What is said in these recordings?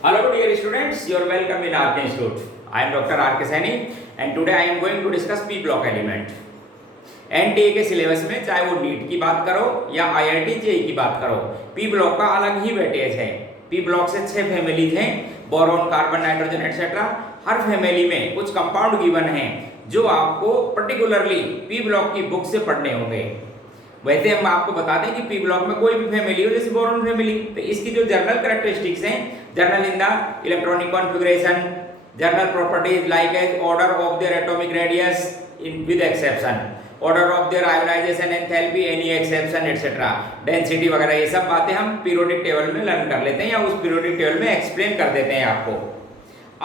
Hello dear students, you are welcome in RK Institute. I am Dr. RK Saini and today I am going to discuss P block element. NTA के syllabus में चाहे वो NEET की बात करो या IIT JEE की बात करो, पी ब्लॉक का अलग ही वेटेज है। पी ब्लॉक से 6 फैमिलीज हैं, बोरॉन, कार्बन, नाइट्रोजन एटसेट्रा। हर फैमिली में कुछ कंपाउंड गिवन हैं जो आपको पर्टिकुलरली पी ब्लॉक की बुक से पढ़ने होंगे। वैसे हम आपको बता दें कि पी ब्लॉक में कोई भी फैमिली हो, जैसे बोरॉन फैमिली, तो इसकी जो जर्नल कैरेक्टरिस्टिक्स हैं, general in the electronic configuration, general properties like as order of their atomic radius in with exception, order of their ionisation enthalpy, any exception etcetera, density वगैरह, ये सब बातें हम पीरियोडिक टेबल में लर्न कर लेते हैं या उस पीरियोडिक टेबल में एक्सप्लेन कर देते हैं आपको।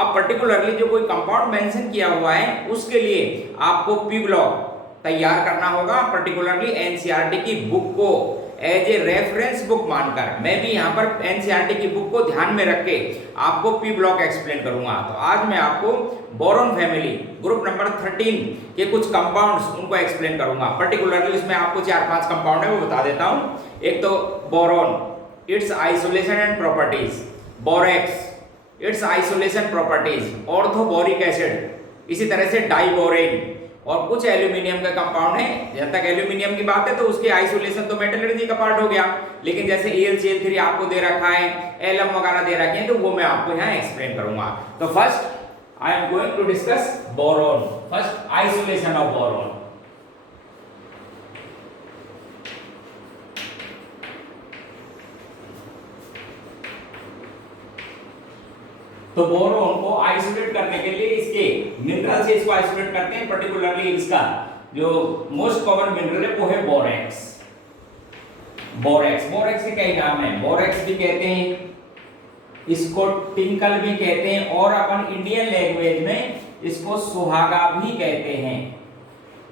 अब पर्टिकुलरली जो कोई कंपाउंड मेंशन किया हुआ है उसके लिए आपको पी ब्लॉक तैयार करना होगा, पर्टिकुलरली एनसीईआरटी की बुक को एज ए रेफरेंस बुक मानकर। मैं भी यहाँ पर एनसीईआरटी की बुक को ध्यान में रख के आपको पी ब्लॉक एक्सप्लेन करूंगा। तो आज मैं आपको बोरॉन फैमिली ग्रुप नंबर 13 के कुछ कंपाउंड्स उनको एक्सप्लेन करूंगा। पर्टिकुलरली उसमें आपको 4-5 कंपाउंड है वो बता देता हूँ। एक तो boron, it's isolation and properties, borax, it's isolation properties, orthoboric acid, इसी तरह से डाइबोरेन, और कुछ एल्यूमिनियम का कंपाउंड है। जब तक एल्यूमिनियम की बात है तो उसके आइसोलेशन तो मेटलर्जी का पार्ट हो गया, लेकिन जैसे ElCl3 आपको दे रखा है, Lm वगैरह दे रखे हैं, तो वो मैं आपको यहाँ एक्सप्लेन करूंगा। तो first I am going to discuss boron. First isolation of boron. तो बोरॉन को आइसोलेट करने के लिए इसके मिनरल से इसको आइसोलेट करते हैं। पर्टिकुलरली इसका जो मोस्ट कॉमन मिनरल है वो है बोरेक्स। बोरेक्स, बोरेक्स के कई नाम हैं। बोरेक्स भी कहते हैं, इसको टिंकल भी कहते हैं, और अपन इंडियन लैंग्वेज में इसको सुहागा भी कहते हैं।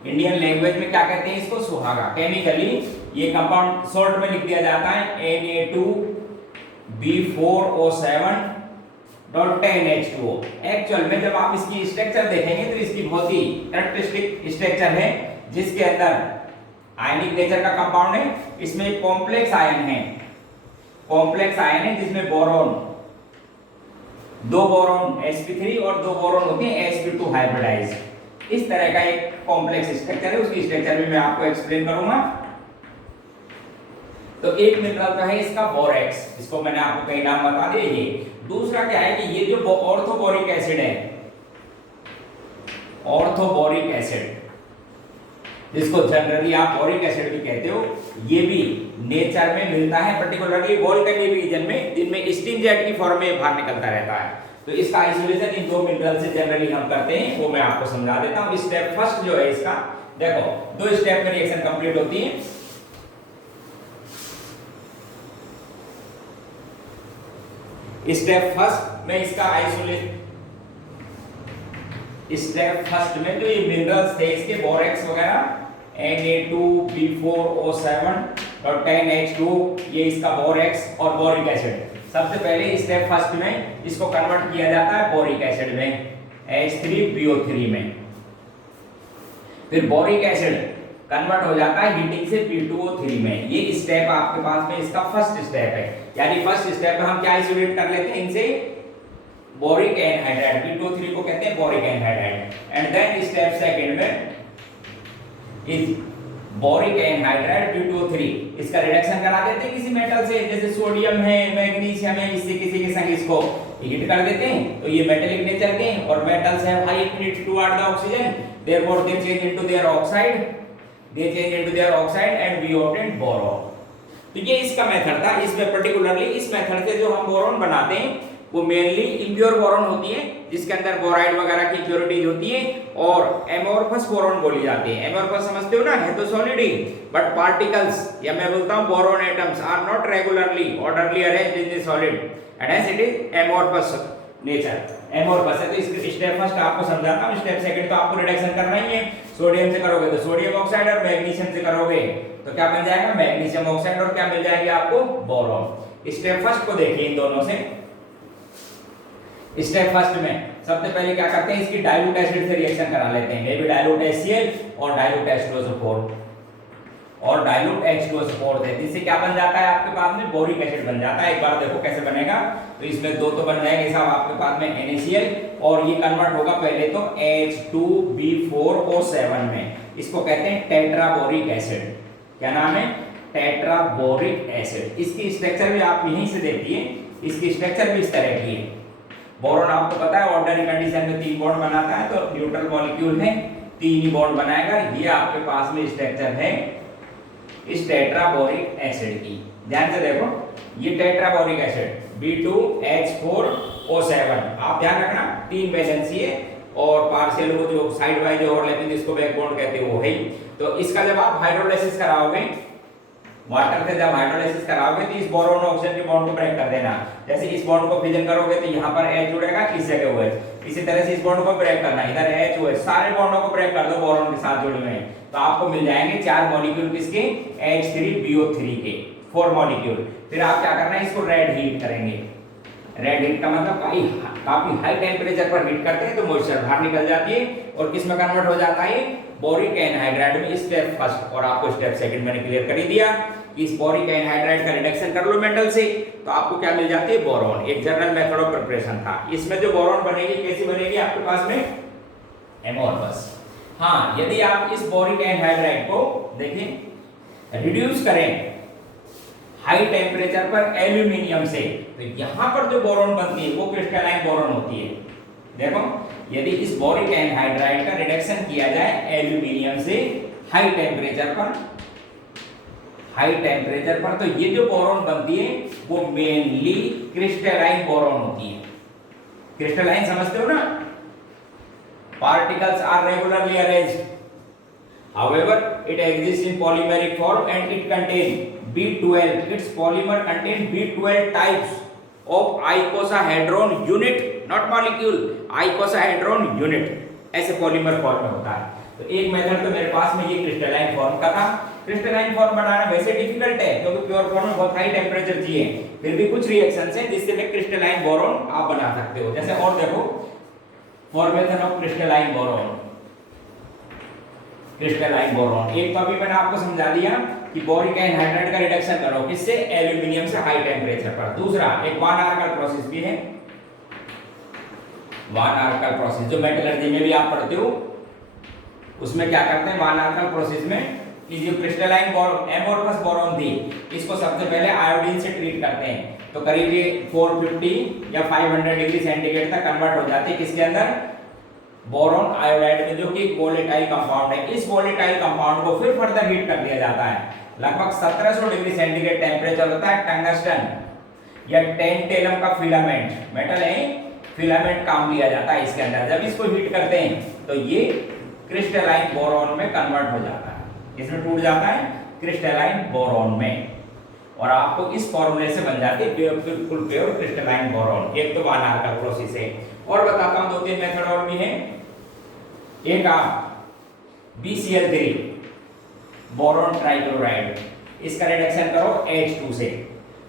इंडियन लैंग्वेज में क्या कहते हैं इसको? सुहागा। केमिकली ये कंपाउंड शॉर्ट में लिख दिया जाता है Na2B4O7.10H2O। एक्चुअल में जब आप इसकी स्ट्रक्चर देखेंगे तो इसकी बहुत ही कैरेक्टरिस्टिक स्ट्रक्चर है, जिसके अंदर आयनिक नेचर का कंपाउंड है। इसमें कॉम्प्लेक्स आयन है, कॉम्प्लेक्स आयन है जिसमें बोरॉन, 2 बोरॉन sp3 और 2 बोरॉन होते हैं sp2 हाइब्रिडाइज। इस तरह का एक कॉम्प्लेक्स स्ट्रक्चर है, उसकी स्ट्रक्चर भी मैं आपको एक्सप्लेन करूंगा। तो एक मिनरल का है इसका बोरेक्स, इसको मैंने आपको कई नाम बता दिए। ये दूसरा क्या है कि ये जो ऑर्थोबोरिक एसिड है, ऑर्थोबोरिक एसिड, जिसको जनरली आप बोरिक एसिड भी कहते हो, ये भी नेचर में मिलता है, पर्टिकुलरली वोल्केनिक रीजन में, जिनमें स्टीम जेट की फॉर्म में बाहर निकलता रहता है। तो इसका आइसोलेशन इन 2 मिनरल से जनरली हम करते हैं, वो मैं आपको समझा देता हूं। स्टेप फर्स्ट जो है इसका, देखो 2 स्टेप में रिएक्शन कंप्लीट होती है। स्टेप फर्स्ट में इसका आइसोलेट, स्टेप फर्स्ट में जो ये मिनरल्स थे इसके बोरेक्स वगैरह, Na2B4O7.10H2, ये इसका बोरेक्स और बोरिक एसिड। सबसे पहले स्टेप फर्स्ट में इसको कन्वर्ट किया जाता है बोरिक एसिड में, H3BO3 में। फिर बोरिक एसिड कन्वर्ट हो जाता है हीटिंग से P2O3 में। ये स्टेप आपके पास में इसका फर्स्ट स्टेप है। यानी फर्स्ट स्टेप में हम क्या आइसोलेट कर लेते हैं इनसे? बोरिक एनहाइड्राइड, P2O3 को कहते हैं boric anhydride. And then step second में इस बोरिक एनहाइड्राइड P2O3 इसका रिडक्शन करा देते हैं किसी मेटल से, जैसे सोडियम है, मैग्नीशियम है, इससे किसी के संग इसको हीट कर देते हैं। तो ये मेटेलिक नेचर के हैं और metals have high affinity toward the oxygen, therefore they change into their oxide, they change into their oxide and we obtain boron। तो ये इसका मेथड था। इसमें पर्टिकुलरली इस मेथड से जो हम बोरॉन बनाते हैं वो मेनली इम्प्योर बोरॉन होती है, जिसके अंदर बोराइड वगैरह की इम्प्योरिटीज होती है, और एमोर्फस बोरॉन बोली जाती है। एमोर्फस समझते हो ना, है तो सॉलिड ही, बट पार्टिकल्स, या मैं बोलता हूं boron atoms are not regularly orderly arranged in the solid and hence it is amorphous nature. Amorphous है। तो इस स्टेप फर्स्ट आपको समझाता हूं। स्टेप सेकंड तो आपको रिडक्शन करना ही है। सोडियम से करोगे तो सोडियम ऑक्साइड, और मैग्नीशियम से करोगे तो क्या मिल जाएगा? मैग्नीशियम ऑक्साइड, और क्या मिल जाएगी आपको? बोरॉन। स्टेप फर्स्ट को देखिए इन दोनों से। स्टेप फर्स्ट में सबसे पहले क्या करते हैं, इसकी डाइल्यूट एसिड से रिएक्शन करा लेते हैं। ये भी डाइल्यूट HCl और डाइल्यूट H2SO4। और डाइल्यूट H2O से 4 देते हैं, इससे क्या बन जाता है आपके पास में बोरिक एसिड बन जाता है। एक बार देखो कैसे बनेगा, तो इसमें दो तो बन जाएंगे साहब आपके पास में NaCl, और ये कन्वर्ट होगा पहले तो H2B4O7 में, इसको कहते हैं टेट्राबोरिक एसिड। क्या नाम है? टेट्राबोरिक एसिड। इसकी स्ट्रक्चर भी आप यहीं से देखिए, इसकी स्ट्रक्चर भी इस तरह की है। बोरॉन आपको पता है ऑर्डिनरी कंडीशन में 3 बॉन्ड बनाता है, तो न्यूट्रल मॉलिक्यूल है 3 ही बॉन्ड बनाएगा। ये आपके पास में स्ट्रक्चर है इस टेट्राबोरिक एसिड की। ध्यान से देखो, ये टेट्राबोरिक एसिड B2H4O7, आप ध्यान रखना 3 वैलेंसी है, और पार्शियल वो जो साइड वाइज ओवरलैपिंग जिसको बैक बॉन्ड कहते हैं वो है। तो इसका जब आप हाइड्रोलाइसिस कराओगे, वाटर से जब हाइड्रोलाइसिस कराओगे, तो इस बोरोन ऑक्सीजन के बॉन्ड को ब्रेक कर देना। जैसे इस बॉन्ड को फिजन करोगे तो यहाँ पर H जुड़ेगा, इस जगह OH। इसी तरह से इस बॉन्ड को ब्रेक करना, इधर H OH, सारे बॉन्डों को ब्रेक कर दो बोरोन के साथ जुड़े हुए हैं, तो आपको मिल जाएंगे 4 मॉलिक्यूल किसके? H3BO3 के 4 मॉलिक्यूल। फिर आप क्या करना है, इसको रेड हीट करेंगे। रेड हीट का मतलब काफी हाई टेम्परेचर पर हीट करते हैं तो मॉइस्चर बाहर निकल जाती है, और किस में कन्वर्ट हो जाता है? बोरिक एनहाइड्राइड में। स्टेप फर्स्ट और आपको स्टेप सेकंड मैंने क्लियर कर ही दिया कि इस बोरिक एनहाइड्राइड का रिडक्शन कर लो मेटल से, तो आपको क्या मिल जाती है? बोरॉन। एक जनरल मेथड ऑफ प्रिपरेशन था। इसमें जो बोरॉन बनेगी कैसी बनेगी आपके पास में? एमोर्फस। हाँ, यदि आप इस बोरिक एनहाइड्राइड को देखें रिड्यूस करें हाई टेम्परेचर पर एल्यूमिनियम से, तो यहां पर जो बोरॉन बनती है वो क्रिस्टलाइन बोरॉन होती है। देखो, यदि इस बोरिक एनहाइड्राइड का रिडक्शन किया जाए एल्यूमिनियम से हाई टेम्परेचर पर, तो ये जो बोरॉन बनती है वो मेनली क्रिस्टलाइन बोरॉन होती है। क्रिस्टलाइन समझते हो ना? Particles are regularly arranged, however it exists in polymeric form and it contain B12, its polymer contain B12 types of icosahedron unit, not molecule, icosahedron unit, ऐसे polymer form में होता है। तो एक मेथड तो मेरे पास में ये क्रिस्टलाइन फॉर्म का था। क्रिस्टलाइन फॉर्म बनाना वैसे डिफिकल्ट है क्योंकि प्योर फॉर्म में बहुत हाई टेम्परेचर चाहिए, फिर भी कुछ रिएक्शंस हैं जिससे में क्रिस्टलाइन बोरॉन आप बना सकते हो। जैसे और देखो, formation of crystalline boron. Crystalline boron एक तो अभी मैंने आपको समझा दिया कि बोरिक एनहाइड्राइड का रिडक्शन करो किससे? एल्यूमिनियम से हाई टेम्परेचर पर। दूसरा एक वन आर्कल प्रोसेस भी है, वन आर्कल प्रोसेस जो मेटलर्जी में भी आप पढ़ते हो, उसमें क्या करते हैं वन आर्कल प्रोसेस में कि जो क्रिस्टलाइन एमोर्फस बोरॉन थी इसको सबसे पहले आयोडीन से ट्रीट करते हैं, तो करीब ये 450 या 500 डिग्री सेंटीग्रेड तक कन्वर्ट हो जाते हैं किसके अंदर? बोरॉन आयोडाइड में, जो कि वोलेटाइल कंपाउंड है। इस वोलेटाइल कंपाउंड को फिर फर्दर हीट कर दिया जाता है, लगभग 1700 डिग्री सेंटीग्रेड टेम्परेचर होता है। टंगस्टन या टेंटेलम का फिलामेंट, मेटल है, फिलामेंट काम लिया जाता है इसके अंदर। जब इसको हीट करते हैं तो ये क्रिस्टलाइन बोरॉन में कन्वर्ट हो जाता है। इसमें टूट जाता है क्रिस्टलाइन बोरॉन में, और आपको इस फॉर्मूले से बन जाती है बिल्कुल प्योर क्रिस्टलाइन बोरॉन। एक तो वन आर्कल प्रोसेस है, और बताता हूं 2-3 मेथड और भी हैं। एक आप BCl3 बोरॉन ट्राइक्लोराइड, इसका रिडक्शन करो H2 से।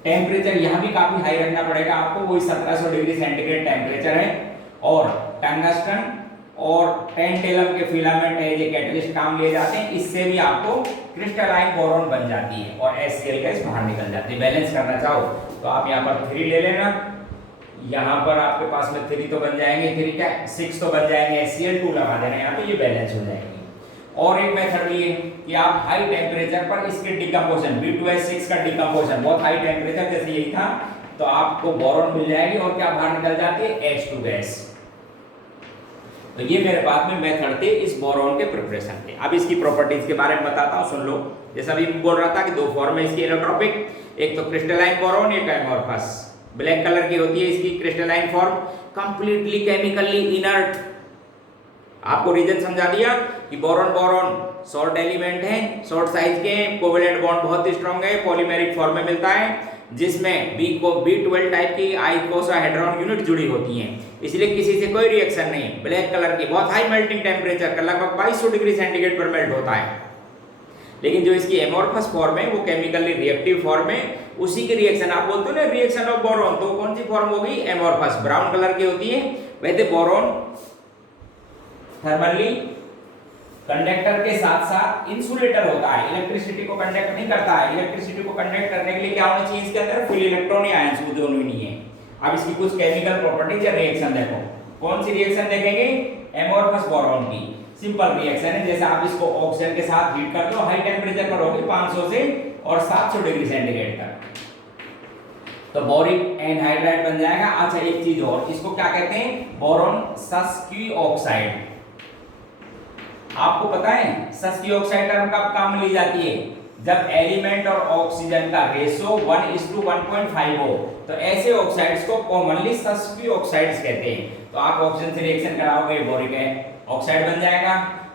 टेम्परेचर यहां भी काफी हाई रखना पड़ेगा आपको, वही 1700 डिग्री सेंटीग्रेड टेम्परेचर है, और टंगस्टन और टेंटेलम के फिलामेंट है जो कैटलिस्ट काम लिए जाते हैं, इससे भी आपको क्रिस्टलाइन बोरॉन बन जाती है और HCl गैस बाहर निकल जाती है। बैलेंस करना चाहो तो आप यहाँ पर 3 ले लेना, यहाँ पर आपके पास में 3 तो बन जाएंगे, 3 क्या 6 तो बन जाएंगे, HCl2 लगा देना यहाँ पे, ये बैलेंस हो जाएगी। और एक मेथड भी है कि आप हाई टेम्परेचर पर इसके डिकम्पोजिशन B2H6 का डिकम्पोजिशन बहुत हाई टेम्परेचर जैसे यही था, तो आपको बोरॉन मिल जाएगी और क्या बाहर निकल जाती है? H2 gas. तो ये मेरे पास में मेथड थे इस बोरॉन के प्रिपरेशन के। अब इसकी प्रॉपर्टीज के बारे में बताता हूँ, सुन लो। जैसा अभी बोल रहा था कि 2 फॉर्म है इसकी एलोट्रोपिक, एक तो क्रिस्टलाइन बोरॉन, एक एमोर्फस। ब्लैक कलर की होती है इसकी crystalline form, completely chemically inert. आपको रीजन समझा दिया कि बोरॉन शॉर्ट एलिमेंट है, शॉर्ट साइज के, कोवेलेंट बॉन्ड बहुत स्ट्रॉन्ग है, पॉलीमेरिक फॉर्म में मिलता है, जिसमें B12 टाइप की आइकोसाहेड्रॉन यूनिट जुड़ी होती हैं, इसलिए किसी से कोई रिएक्शन नहीं। ब्लैक कलर की, बहुत हाई मेल्टिंग टेम्परेचर का, लगभग 2200 डिग्री सेंटीग्रेड पर मेल्ट होता है। लेकिन जो इसकी एमोर्फस फॉर्म है वो केमिकली रिएक्टिव फॉर्म है, उसी की रिएक्शन आप बोलते हो ना रिएक्शन ऑफ बोरॉन, तो कौन सी फॉर्म होगी? एमोर्फस, ब्राउन कलर की होती है। वैसे बोरॉन थर्मली कंडक्टर के साथ साथ इंसुलेटर होता है, इलेक्ट्रिसिटी को कंडक्ट नहीं करता है। इलेक्ट्रिसिटी को कंडक्ट करने के लिए क्या होना चाहिए इसके अंदर? फ्री इलेक्ट्रॉन या आयंस, वो दोनों ही नहीं है। अब इसकी कुछ केमिकल प्रॉपर्टीज या रिएक्शन देखो। कौन सी रिएक्शन देखेंगे? एमोर्फस बोरॉन की सिंपल रिएक्शन है। जैसे आप इसको ऑक्सीजन के साथ हीट कर दो, हाई टेम्परेचर पर होगी 500 से और 700 डिग्री सेंटीग्रेड तक, तो बोरिक एनहाइड्राइड बन जाएगा। अच्छा एक चीज और, इसको क्या कहते हैं? बोरॉन सस्क्यू ऑक्साइड। आपको पता है सस्क्यू ऑक्साइड टर्म कब काम ली जाती है? जब एलिमेंट और ऑक्सीजन का रेशो 1:1.5 हो, तो ऐसे ऑक्साइड्स को कॉमनली सस्क्यू ऑक्साइड्स कहते हैं। तो आप ऑक्सीजन से रिएक्शन कराओगे, बोरिक ऑक्साइड बन जाएगा।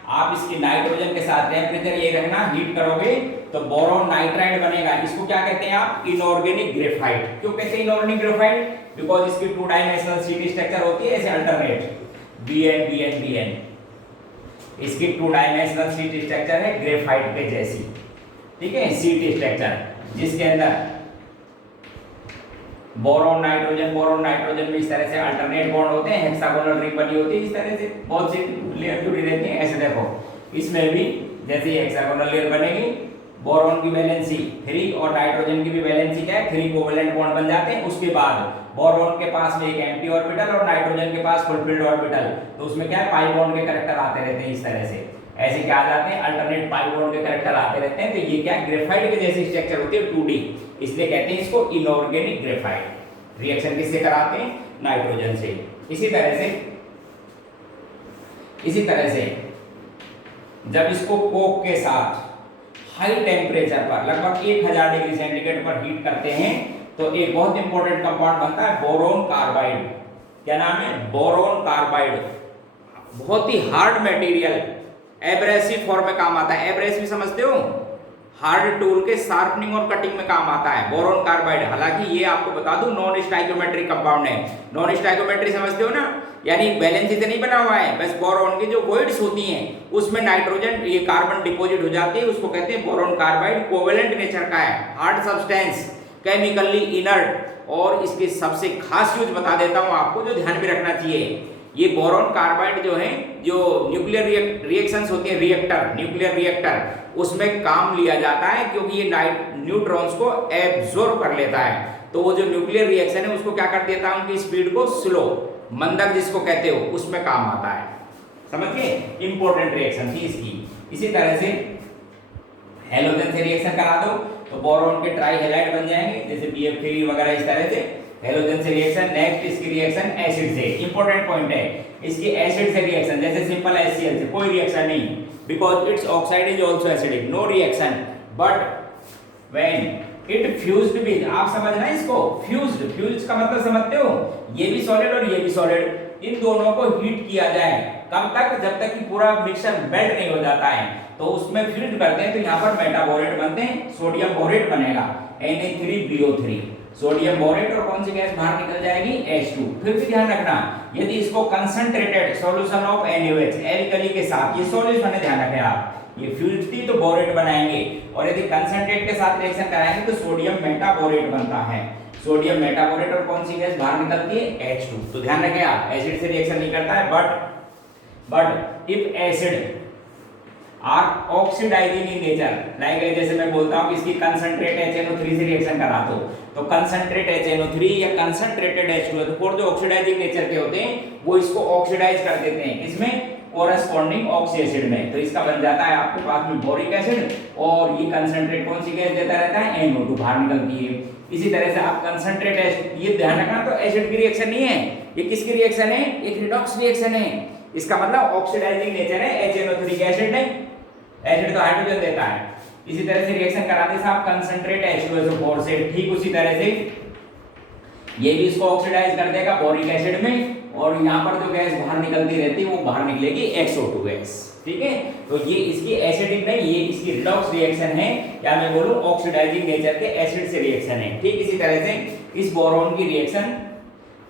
आप इसकी नाइट्रोजन के साथ टेम्परेचर ये रखना, हीट करोगे तो बोरोन नाइट्राइड बनेगा। इसको क्या कहते हैं आप? Inorganic graphite. क्यों कहते हैं इनऑर्गेनिक ग्रेफाइट? बिकॉज इसकी 2 डायमेंशनल शीट स्ट्रक्चर होती है ऐसे अल्टरनेट, Bn Bn Bn। इसकी 2 डायमेंशनल शीट स्ट्रक्चर है ग्रेफाइट के जैसी, ठीक है, शीट स्ट्रक्चर, जिसके अंदर बोरोन नाइट्रोजन में इस तरह से अल्टरनेट बॉन्ड होते हैं, हेक्सागोनल रिंग बनी होती है, इस तरह से बहुत सी लेयर जुड़ी रहती है। ऐसे देखो इसमें भी जैसे ये हेक्सागोनल लेयर बनेगी, बोरोन की वैलेंसी 3 और नाइट्रोजन की भी वैलेंसी क्या है? 3 कोवेलेंट बॉन्ड बन जाते हैं। उसके बाद बोरोन के पास में एक एम्प्टी ऑर्बिटल और नाइट्रोजन के पास फुलफिल्ड ऑर्बिटल, तो उसमें क्या है? पाई बॉन्ड के कैरेक्टर आते रहते हैं इस तरह से, ऐसे क्या आ जाते हैं? अल्टरनेट पाई बॉन्ड के कैरेक्टर आते रहते हैं। तो ये क्या? ग्रेफाइट के जैसी स्ट्रक्चर होती है 2D, इसलिए कहते हैं इसको इनऑर्गेनिक ग्रेफाइट। रिएक्शन किससे कराते हैं? नाइट्रोजन से। इसी तरह से जब इसको कोक के साथ हाई टेम्परेचर पर लगभग 1000 डिग्री सेंटीग्रेड पर हीट करते हैं, तो एक बहुत इंपॉर्टेंट कंपाउंड बनता है बोरोन कार्बाइड। क्या नाम है? Boron carbide. बहुत ही हार्ड मटेरियल, एब्रेसिव फॉर्म में काम आता है। एब्रेसिव समझते हो? हार्ड टूल के शार्पनिंग और कटिंग में काम आता है बोरोन कार्बाइड। हालांकि ये आपको बता दूं नॉन स्टाइकोमेट्रिक कंपाउंड है। नॉन स्टाइकोमेट्री समझते हो ना? यानी वैलेंसी से नहीं बना हुआ है, बस बोरोन की जो वॉइड्स होती हैं उसमें नाइट्रोजन ये कार्बन डिपॉजिट हो जाती है, उसको कहते हैं बोरोन कार्बाइड। कोवेलेंट नेचर का है, हार्ड सब्सटेंस, केमिकली इनर्ट। और इसकी सबसे खास यूज बता देता हूं आपको जो ध्यान में रखना चाहिए। ये बोरोन कार्बाइड जो है, जो न्यूक्लियर रिएक्शंस होती है, न्यूक्लियर रिएक्टर, उसमें काम लिया जाता है, क्योंकि ये न्यूट्रॉन्स को एब्जॉर्ब कर लेता है। तो वो जो न्यूक्लियर रिएक्शन है उसको क्या कर देता है? उनकी स्पीड को स्लो, मंदक जिसको कहते हो, उसमें काम आता है। समझ गए? इंपॉर्टेंट रिएक्शन थी इसकी। इसी तरह से हेलोजन से रिएक्शन करा दो तो बोरोन के ट्राई हैलाइड बन जाएंगे, जैसे BF3 वगैरह, इस तरह से हेलोजन से रिएक्शन। नेक्स्ट इसकी रिएक्शन एसिड से, इंपॉर्टेंट पॉइंट है इसकी एसिड से रिएक्शन। जैसे सिंपल HCl से कोई रिएक्शन नहीं, because its oxide is also acidic, no reaction. But when it fused with, आप समझना इसको, फ्यूज्ड का मतलब समझते हो? ये भी सॉलिड और ये भी सॉलिड, इन दोनों को हीट किया जाए। कब तक? जब तक कि पूरा मिक्सचर मेल्ट नहीं हो जाता है, तो उसमें फील्ड करते हैं, तो यहाँ पर मेटाबोरेट बनते हैं, सोडियम बोरेट बनेगा, Na3BO3, सोडियम बोरेट, और कौन सी गैस बाहर निकल जाएगी? H2। फिर भी ध्यान रखना, यदि इसको concentrated solution of NaOH, alkali के साथ, ये सॉल्यूशन है, ध्यान रखें आप, ये फ्यूज थी तो बोरेट बनाएंगे, और यदि कंसंट्रेट के साथ रिएक्शन कराएंगे तो सोडियम मेटाबोरेट बनता है। सोडियम मेटाबोरेट, और कौन सी गैस बाहर निकलती है? H2। तो ध्यान रखें आप, एसिड से रिएक्शन नहीं करता है, but if acid are oxidising in nature, like जैसे मैं बोलता हूं कि इसकी कंसंट्रेट HNO3 से रिएक्शन करा दो, तो कंसंट्रेट HNO3 या कंसंट्रेटेड H2 है, तो फोर जो ऑक्सीडाइजिंग नेचर के होते हैं वो इसको ऑक्सीडाइज कर देते हैं, इसमें कोरेस्पॉन्डिंग ऑक्सी एसिड में, तो इसका बन जाता है आपके पास में बोरिक एसिड, और ये कंसंट्रेट कौन सी गैस देता रहता है? NO2 बाहर निकलती है। इसी तरह से आप कंसंट्रेट एसिड, ये ध्यान रखना, तो एसिड की रिएक्शन नहीं है, ये किसकी रिएक्शन है? एक रिडॉक्स रिएक्शन है। इसका मतलब ऑक्सीडाइजिंग नेचर है, HNO3 एसिड नहीं, एसिड तो हाइड्रोजन देता है। इसी तरह से रिएक्शन कराते साहब कंसंट्रेट H2SO4 से, ठीक उसी तरह से ये भी इसको ऑक्सीडाइज कर देगा बोरिक एसिड में, और यहाँ पर जो गैस बाहर निकलती रहती है वो बाहर निकलेगी XO2 गैस, ठीक है। तो ये इसकी एसिडिक नहीं, ये इसकी रिडॉक्स रिएक्शन है, या मैं बोलूं ऑक्सीडाइजिंग नेचर के एसिड से रिएक्शन है। ठीक इसी तरह से इस बोरोन की रिएक्शन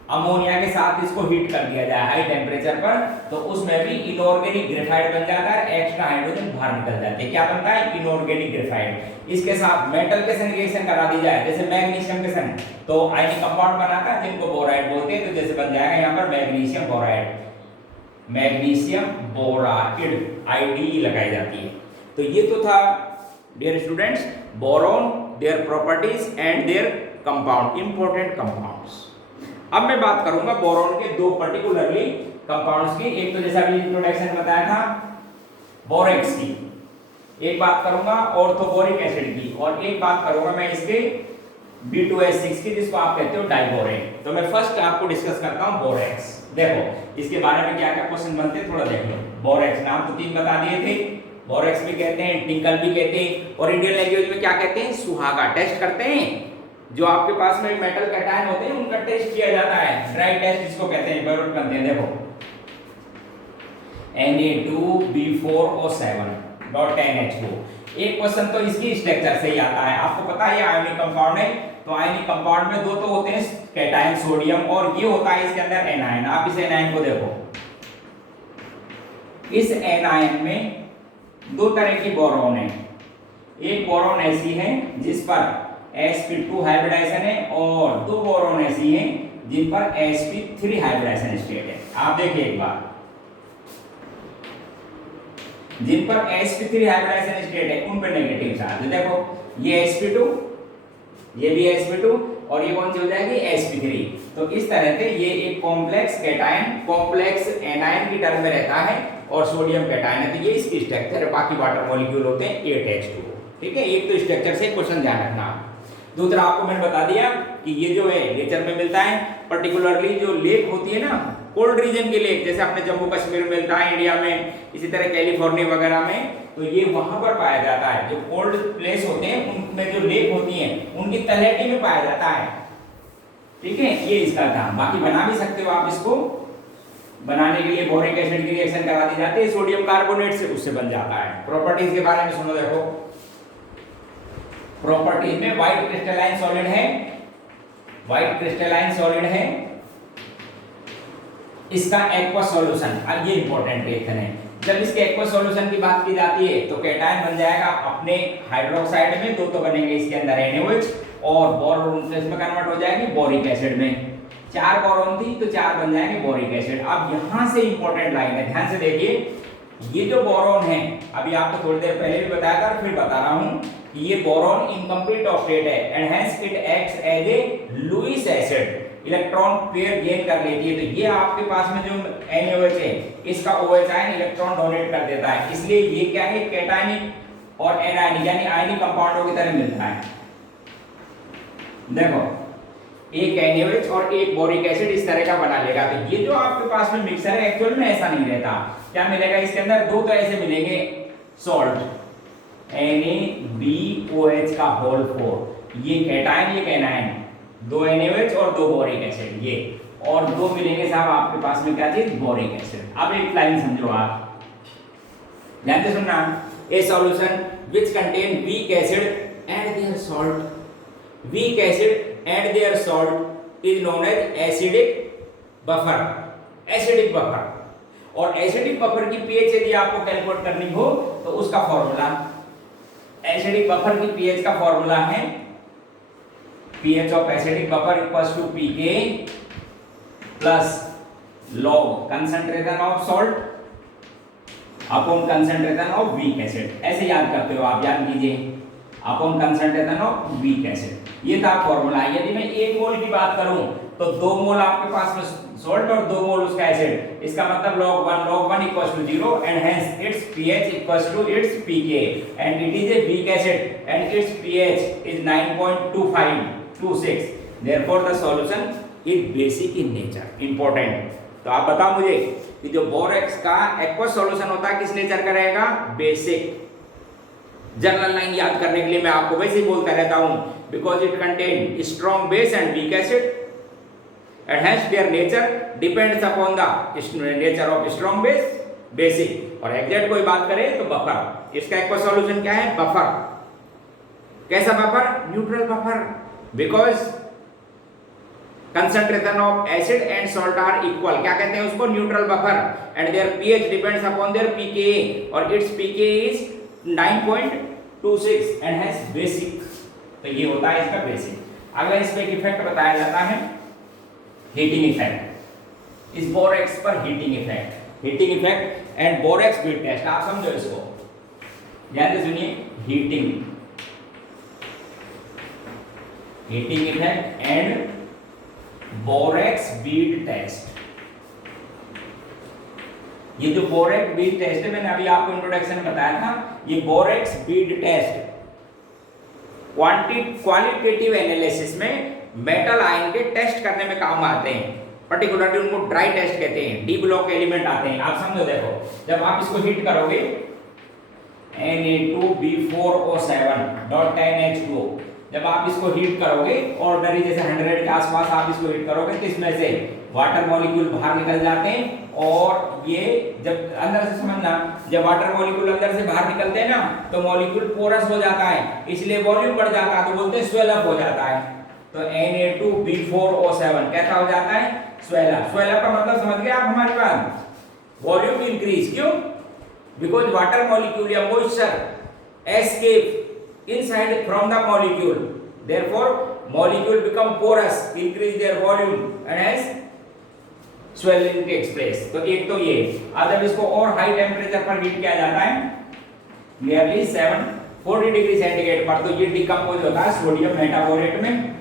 अमोनिया के साथ इसको हीट कर दिया जाए हाई टेम्परेचर पर, तो उसमें भी इनऑर्गेनिक ग्रेफाइट बन जाता है, एक्स्ट्रा हाइड्रोजन बाहर निकल जाते हैं। क्या बनता है? Inorganic graphite. इसके साथ मेटल के संग रिएक्शन करा दी जाए, जैसे मैग्नीशियम के संग, तो आयनिक कंपाउंड बनाता है जिनको बोराइड बोलते हैं, तो जैसे बन जाएगा यहाँ पर magnesium boride. Magnesium boride, ID लगाई जाती है। तो ये तो था dear students boron, their properties and their compound, important compounds. अब मैं बात करूंगा बोरॉन के दो पर्टिकुलरली कंपाउंड्स की। एक तो जैसा अभी इंट्रोडक्शन बताया था बोरेक्स की, एक बात करूंगा ऑर्थोबोरिक एसिड की, और एक बात करूंगा मैं इसके B2S6 की, जिसको आप कहते हो डाइबोरेन। तो मैं फर्स्ट आपको डिस्कस करता हूं बोरेक्स। देखो इसके बारे में क्या क्या क्वेश्चन बनते हैं थोड़ा देख लो। बोरेक्स नाम तो 3 बता दिए थे, बोरेक्स भी कहते हैं, टिंकल भी कहते हैं, और इंडियन लैंग्वेज में क्या कहते हैं, सुहागा। टेस्ट करते हैं जो आपके पास में मेटल कैटायन होते हैं उनका टेस्ट किया जाता है, ड्राई टेस्ट जिसको कहते हैं, बायोट करते हैं। देखो Na2B4O7.10H2। एक क्वेश्चन तो इसकी स्ट्रक्चर से ही आता है, आपको पता है ये आयनिक कंपाउंड है। तो आयनिक कंपाउंड में दो तो होते हैं कैटायन सोडियम, और ये होता है इसके अंदर एनायन। आप इस एनायन को देखो, इस एनायन में दो तरह की बोरॉन है। एक बोरॉन ऐसी है जिस पर sp2 हाइब्रिडाइजेशन है, और दो बोरॉन ऐसी हैं जिन पर sp3 हाइब्रिडाइजेशन स्टेट है। आप देखिए एक बार, जिन पर sp3 हाइब्रिडाइजेशन स्टेट है उन पर नेगेटिव चार्ज। देखो ये sp2, ये भी sp2, और ये कौन सी हो जाएगी sp3। तो इस तरह से ये एक कॉम्प्लेक्स कैटायन, कॉम्प्लेक्स एनायन की टर्म में रहता है, और सोडियम कैटायन है। तो ये इसकी स्ट्रक्चर है, बाकी वाटर मॉलिक्यूल होते हैं 8H2। ठीक है, एक तो स्ट्रक्चर से क्वेश्चन ध्यान रखना। दूसरा आपको मैंने बता दिया कि ये जो है नेचर में मिलता है, पर्टिकुलरली जो लेक होती है ना, कोल्ड रीजन के लेक, जैसे अपने जम्मू कश्मीर में मिलता है इंडिया में, इसी तरह कैलिफोर्निया वगैरह में, तो ये वहां पर पाया जाता है। जो कोल्ड प्लेस होते हैं उनमें जो लेक होती हैं उनकी तलहटी में पाया जाता है। ठीक है, ये इसका था। बाकी बना भी सकते हो आप इसको, बनाने के लिए बोरिक एसिड की रिएक्शन करा दी जाती है सोडियम कार्बोनेट से, उससे बन जाता है। प्रॉपर्टीज के बारे में सुनो, देखो प्रॉपर्टीज में व्हाइट क्रिस्टलाइन सॉलिड है, व्हाइट क्रिस्टलाइन सॉलिड है, इसका एक्वस सॉल्यूशन, अब ये इंपॉर्टेंट क्वेश्चन है। जब इसके एक्वस सॉल्यूशन की बात की जाती है तो कैटायन बन जाएगा अपने हाइड्रोक्साइड में, दो तो बनेंगे इसके अंदर NaOH, और बोरॉन इसमें कन्वर्ट हो जाएगी बोरिक एसिड में। 4 बोरॉन थी तो 4 बन जाएंगे बोरिक एसिड। अब यहां से इंपॉर्टेंट लाइन है, ध्यान से देखिए। ये जो बोरॉन है, अभी आपको थोड़ी देर पहले भी बताया था, फिर बता रहा हूं कि ये बोरॉन इनकम्प्लीट ऑफ स्टेट है, and hence it acts as a Lewis acid, electron pair gain कर लेती है। तो ये आपके पास में जो NaOH है, इसका OH आयन इलेक्ट्रॉन डोनेट कर देता है, इसलिए ये क्या है, कैटायनिक और एनायनिक यानी आयनिक कंपाउंडों की तरह मिलता है। देखो एक NaOH और एक बोरिक एसिड इस तरह का बना लेगा। तो ये जो आपके पास में मिक्सर है एक्चुअल में ऐसा नहीं रहता। क्या मिलेगा इसके अंदर, दो तो ऐसे मिलेंगे सॉल्ट, NaBOH का होल 4, ये कैटायन ये एनायन, 2 NaOH और 2 बोरिक एसिड, ये, और दो मिलेंगे साहब आपके पास में क्या चीज, बोरिक एसिड। अब एक लाइन समझो आप, ध्यान से सुनना। A solution which contain weak acid and their salt, weak acid and their salt is known as acidic buffer, acidic buffer. और एसिडिक बफर की पीएच यदि आपको कैलकुलेट करनी हो तो उसका फॉर्मूला, एसिडिक बफर की पीएच का फॉर्मूला है pH of acidic buffer equals to pK plus log concentration of salt upon concentration of weak acid। ऐसे याद करते हो आप, याद कीजिए upon concentration of weak acid, ये था फॉर्मूला। यदि मैं 1 मोल की बात करूं तो 2 मोल आपके पास में सॉल्ट और 2 मोल उसका एसिड, इसका मतलब log 1 equals to 0 and hence its pH equals to its pK and it is a weak acid and its pH is 9.2526, therefore the solution is basic in nature। important। तो आप बताओ मुझे कि जो बोरेक्स का aqueous solution होता है किस नेचर का रहेगा, बेसिक। जनरल लाइन याद करने के लिए मैं आपको वैसे ही बोलता रहता हूं, because it contain strong base and weak acid and hence their nature depends upon the nature of strong base, basic। और एग्जैक्ट कोई बात करें तो बफर, इसका एक्वस सॉल्यूशन क्या है, बफर। कैसा buffer, neutral buffer, because concentration of acid and salt are equal, क्या कहते हैं उसको, neutral buffer, and their pH depends upon their pKa और its pKa is 9.26 and has basic. तो ये होता है इसका बेसिक। अगला इस पे एक इफेक्ट बताया जाता है हीटिंग इफेक्ट, इस बोरेक्स पर heating effect. Heating effect and borax bead test. आप समझो इसको, ध्यान से सुनिए। Heating effect and borax bead test. ये जो बोरेक्स बीट टेस्ट है, मैंने अभी आपको इंट्रोडक्शन में बताया था, ये borax bead test qualitative analysis में मेटल आयन के टेस्ट करने में काम आते हैं। पर्टिकुलरली उनको ड्राई टेस्ट कहते हैं, डी ब्लॉक एलिमेंट आते हैं। आप समझो, देखो जब आप इसको हीट करोगे Na2B4O7.10H2O, जब आप इसको हीट करोगे ऑर्डिनरी जैसे 100 के आसपास आप इसको हीट करोगे तो इसमें से वाटर मॉलिक्यूल बाहर निकल जाते हैं, और ये जब अंदर से समझना, जब वाटर मॉलिक्यूल अंदर से बाहर निकलते हैं ना तो मॉलिक्यूल पोरस हो जाता है, इसलिए वॉल्यूम बढ़ जाता है, तो बोलते हैं स्वेल अप हो जाता है। तो Na2B4O7 कैसा हो जाता है? Swell up. स्वेल अप का मतलब समझ गए आप हमारी बात? Volume increase. क्यों? बिकॉज वाटर मॉलिक्यूल या moisture escape inside from the molecule, therefore molecule become porous, increase their volume and hence swelling takes place. तो एक तो ये, जब इसको और हाई टेम्परेचर पर हीट किया जाता है नियरली 740 डिग्री सेंटीग्रेड पर, तो ये डिकम्पोज होता है सोडियम मेटाबोरेट में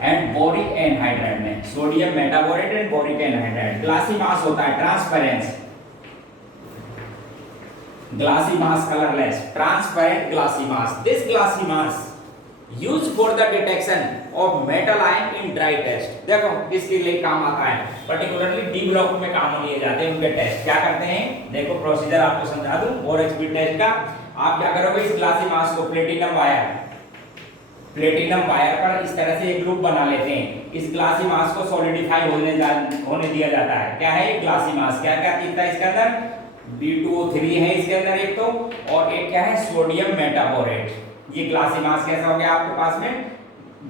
एंड बोरिक एनहाइड्राइड में। Sodium metaborate and boric anhydride. Glassy mass होता है, transparence, glassy mass, colourless, transparent glassy mass. This glassy mass use for the detection of metal ion in dry test. देखो किसके लिए काम आता है? पर्टिकुलरली डी ब्लॉक में काम लिए जाते हैं उनके टेस्ट। क्या करते हैं? देखो प्रोसीजर आपको समझा दूं बोरेक्स बीट टेस्ट का। आप क्या करोगे? इस ग्लासी मास को प्लेटिनम वायर पर इस तरह से एक लूप बना लेते हैं। इस ग्लासी मास को सॉलिडिफाई होने दिया जाता है। क्या है? ग्लासी मास। क्या क्या कितना इसके अंदर? B2O3 है इसके अंदर एक तो, और एक क्या है? Sodium metaborate. ये ग्लासी मास कैसा हो गया आपके पास में?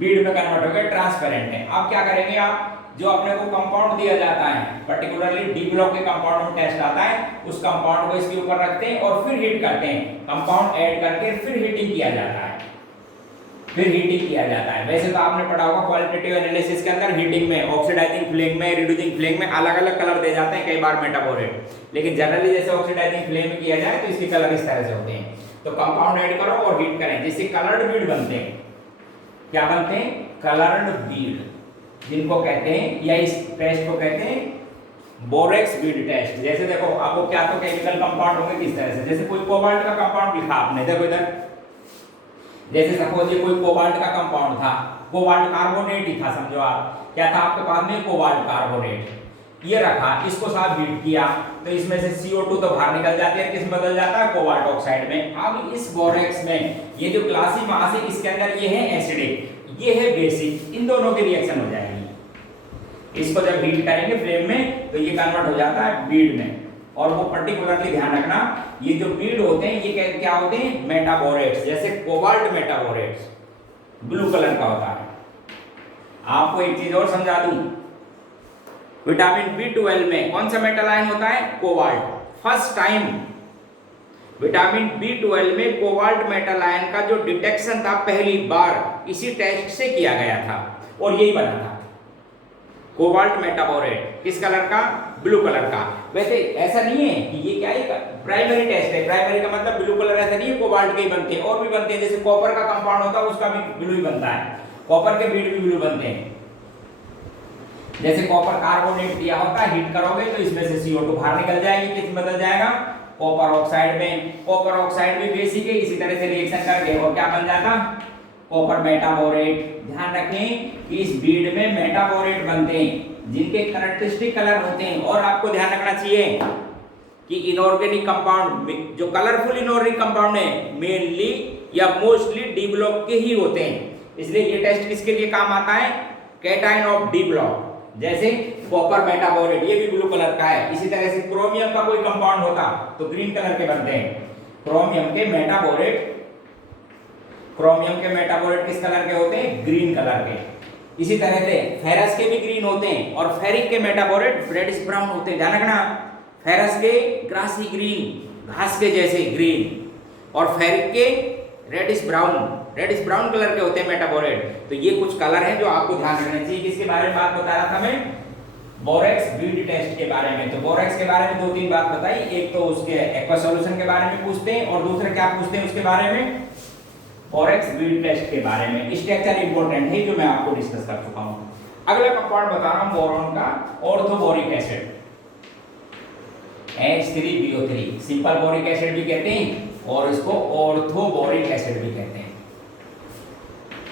बीड में कन्वर्ट हो गया, ट्रांसपेरेंट है। अब क्या करेंगे आप? जो अपने को कंपाउंड दिया जाता है, पर्टिकुलरली डी ब्लॉक के कंपाउंड में टेस्ट आता है, उस कंपाउंड को इसके ऊपर रखते हैं और फिर हीट करते हैं। कंपाउंड ऐड करके फिर हीटिंग किया जाता है, वैसे तो आपने पढ़ा होगा क्वालिटेटिव एनालिसिस के अंदर हीटिंग में, ऑक्सीडाइजिंग फ्लेम में, रिड्यूसिंग फ्लेम में अलग अलग कलर दे जाते हैं कई बार मेटाबोरेट, लेकिन जनरली जैसे ऑक्सीडाइजिंग फ्लेम में किया जाए तो इसके कलर इस तरह से होते हैं। तो कंपाउंड ऐड करो और हीट करें, जिससे कलर्ड बीड बनते हैं। क्या बनते हैं? कलर्ड बीड, जिनको कहते हैं, या इस टेस्ट को कहते हैं बोरेक्स बीड टेस्ट। जैसे देखो आपको क्या तो केमिकल कंपाउंड होंगे किस तरह से, जैसे कोई कोबाल्ट का कंपाउंड लिखा आपने, देखो इधर, जैसे सपोज ये कोई कोबाल्ट का कंपाउंड था, कोबाल्ट कार्बोनेट ही था, समझो आप, क्या था आपके पास में? Cobalt carbonate. ये रखा, इसको साथ हीट किया तो इसमें से CO2 तो बाहर निकल जाती है, किस में बदल जाता है? कोबाल्ट ऑक्साइड में। अब इस बोरेक्स में ये जो ग्लासी मास है, इसके अंदर ये है एसिडिक, ये है बेसिक, इन दोनों की रिएक्शन हो जाएगी। इसको जब हीट करेंगे फ्लेम में तो ये कन्वर्ट हो जाता है बीड में। और वो पर्टिकुलरली ध्यान रखना, ये जो बीड होते हैं ये क्या होते हैं? मेटाबोरेट्स, जैसे कोबाल्ट मेटाबोरेट्स ब्लू कलर का होता है। आपको एक चीज और समझा दूं, विटामिन B12 में कौन सा मेटल आयन होता है? Cobalt. First time vitamin B12 में कोबाल्ट मेटल आयन का जो डिटेक्शन था पहली बार इसी टेस्ट से किया गया था, और यही बना था कोबाल्ट मेटाबोरेट। किस कलर का? ब्लू कलर का। वैसे ऐसा नहीं है कि ये क्या है, प्राइमरी टेस्ट है, प्राइमरी का मतलब ब्लू कलर ऐसा नहीं है, कोबाल्ट के ही बनते हैं, और भी बनते हैं, जैसे कॉपर का कंपाउंड होता है उसका भी ब्लू ही बनता है, कॉपर के बीड भी ब्लू बनते हैं। जैसे कॉपर कार्बोनेट दिया होता है, हीट करोगे तो इसमें से CO2 बाहर निकल जाएगी, किस बदल जाएगा? कॉपर ऑक्साइड में। कॉपर ऑक्साइड भी बेसिक है, इसी तरह से रिएक्शन करके और क्या बन जाता? Copper metaborate. ध्यान रखें कि इस बीड में मेटाबोरेट बनते हैं जिनके कैरेक्टरिस्टिक कलर होते हैं। और आपको ध्यान रखना चाहिए कि इनऑर्गेनिक कंपाउंड, जो कलरफुल इनऑर्गेनिक कंपाउंड है, मेनली या मोस्टली डी ब्लॉक के ही होते हैं। इसलिए ये टेस्ट किसके लिए काम आता है? Cation of D block. जैसे कॉपर मेटाबोरेट, ये भी ब्लू कलर का है। इसी तरह से क्रोमियम का कोई कंपाउंड होता तो ग्रीन कलर के बनते हैं। क्रोमियम के मेटाबोरेट किस कलर के होते हैं? ग्रीन कलर के। इसी तरह से फेरस के भी ग्रीन होते हैं, और फेरिक के मेटाबोरेट रेडिश ब्राउन होते हैं। ध्यान रखना, फेरस के ग्रासी ग्रीन, घास के जैसे ग्रीन, और फेरिक के रेडिश ब्राउन कलर के होते हैं मेटाबोरेट। तो ये कुछ कलर हैं जो आपको ध्यान रखना चाहिए। किसके बारे में बात बता रहा था मैं? बोरेक्स बीड टेस्ट के बारे में। तो बोरेक्स के बारे में दो तीन बात बताई, एक तो उसके एक्वा सॉल्यूशन के बारे में पूछते हैं और दूसरा क्या पूछते हैं उसके बारे में, बोरेक्स बीड टेस्ट के बारे में। स्ट्रक्चर इंपॉर्टेंट है जो मैं आपको डिस्कस कर चुका हूं। अगला कंपाउंड बता रहा हूं बोरॉन का, orthoboric acid H3BO3, simple boric acid भी कहते हैं और इसको ऑर्थोबोरिक एसिड भी कहते हैं,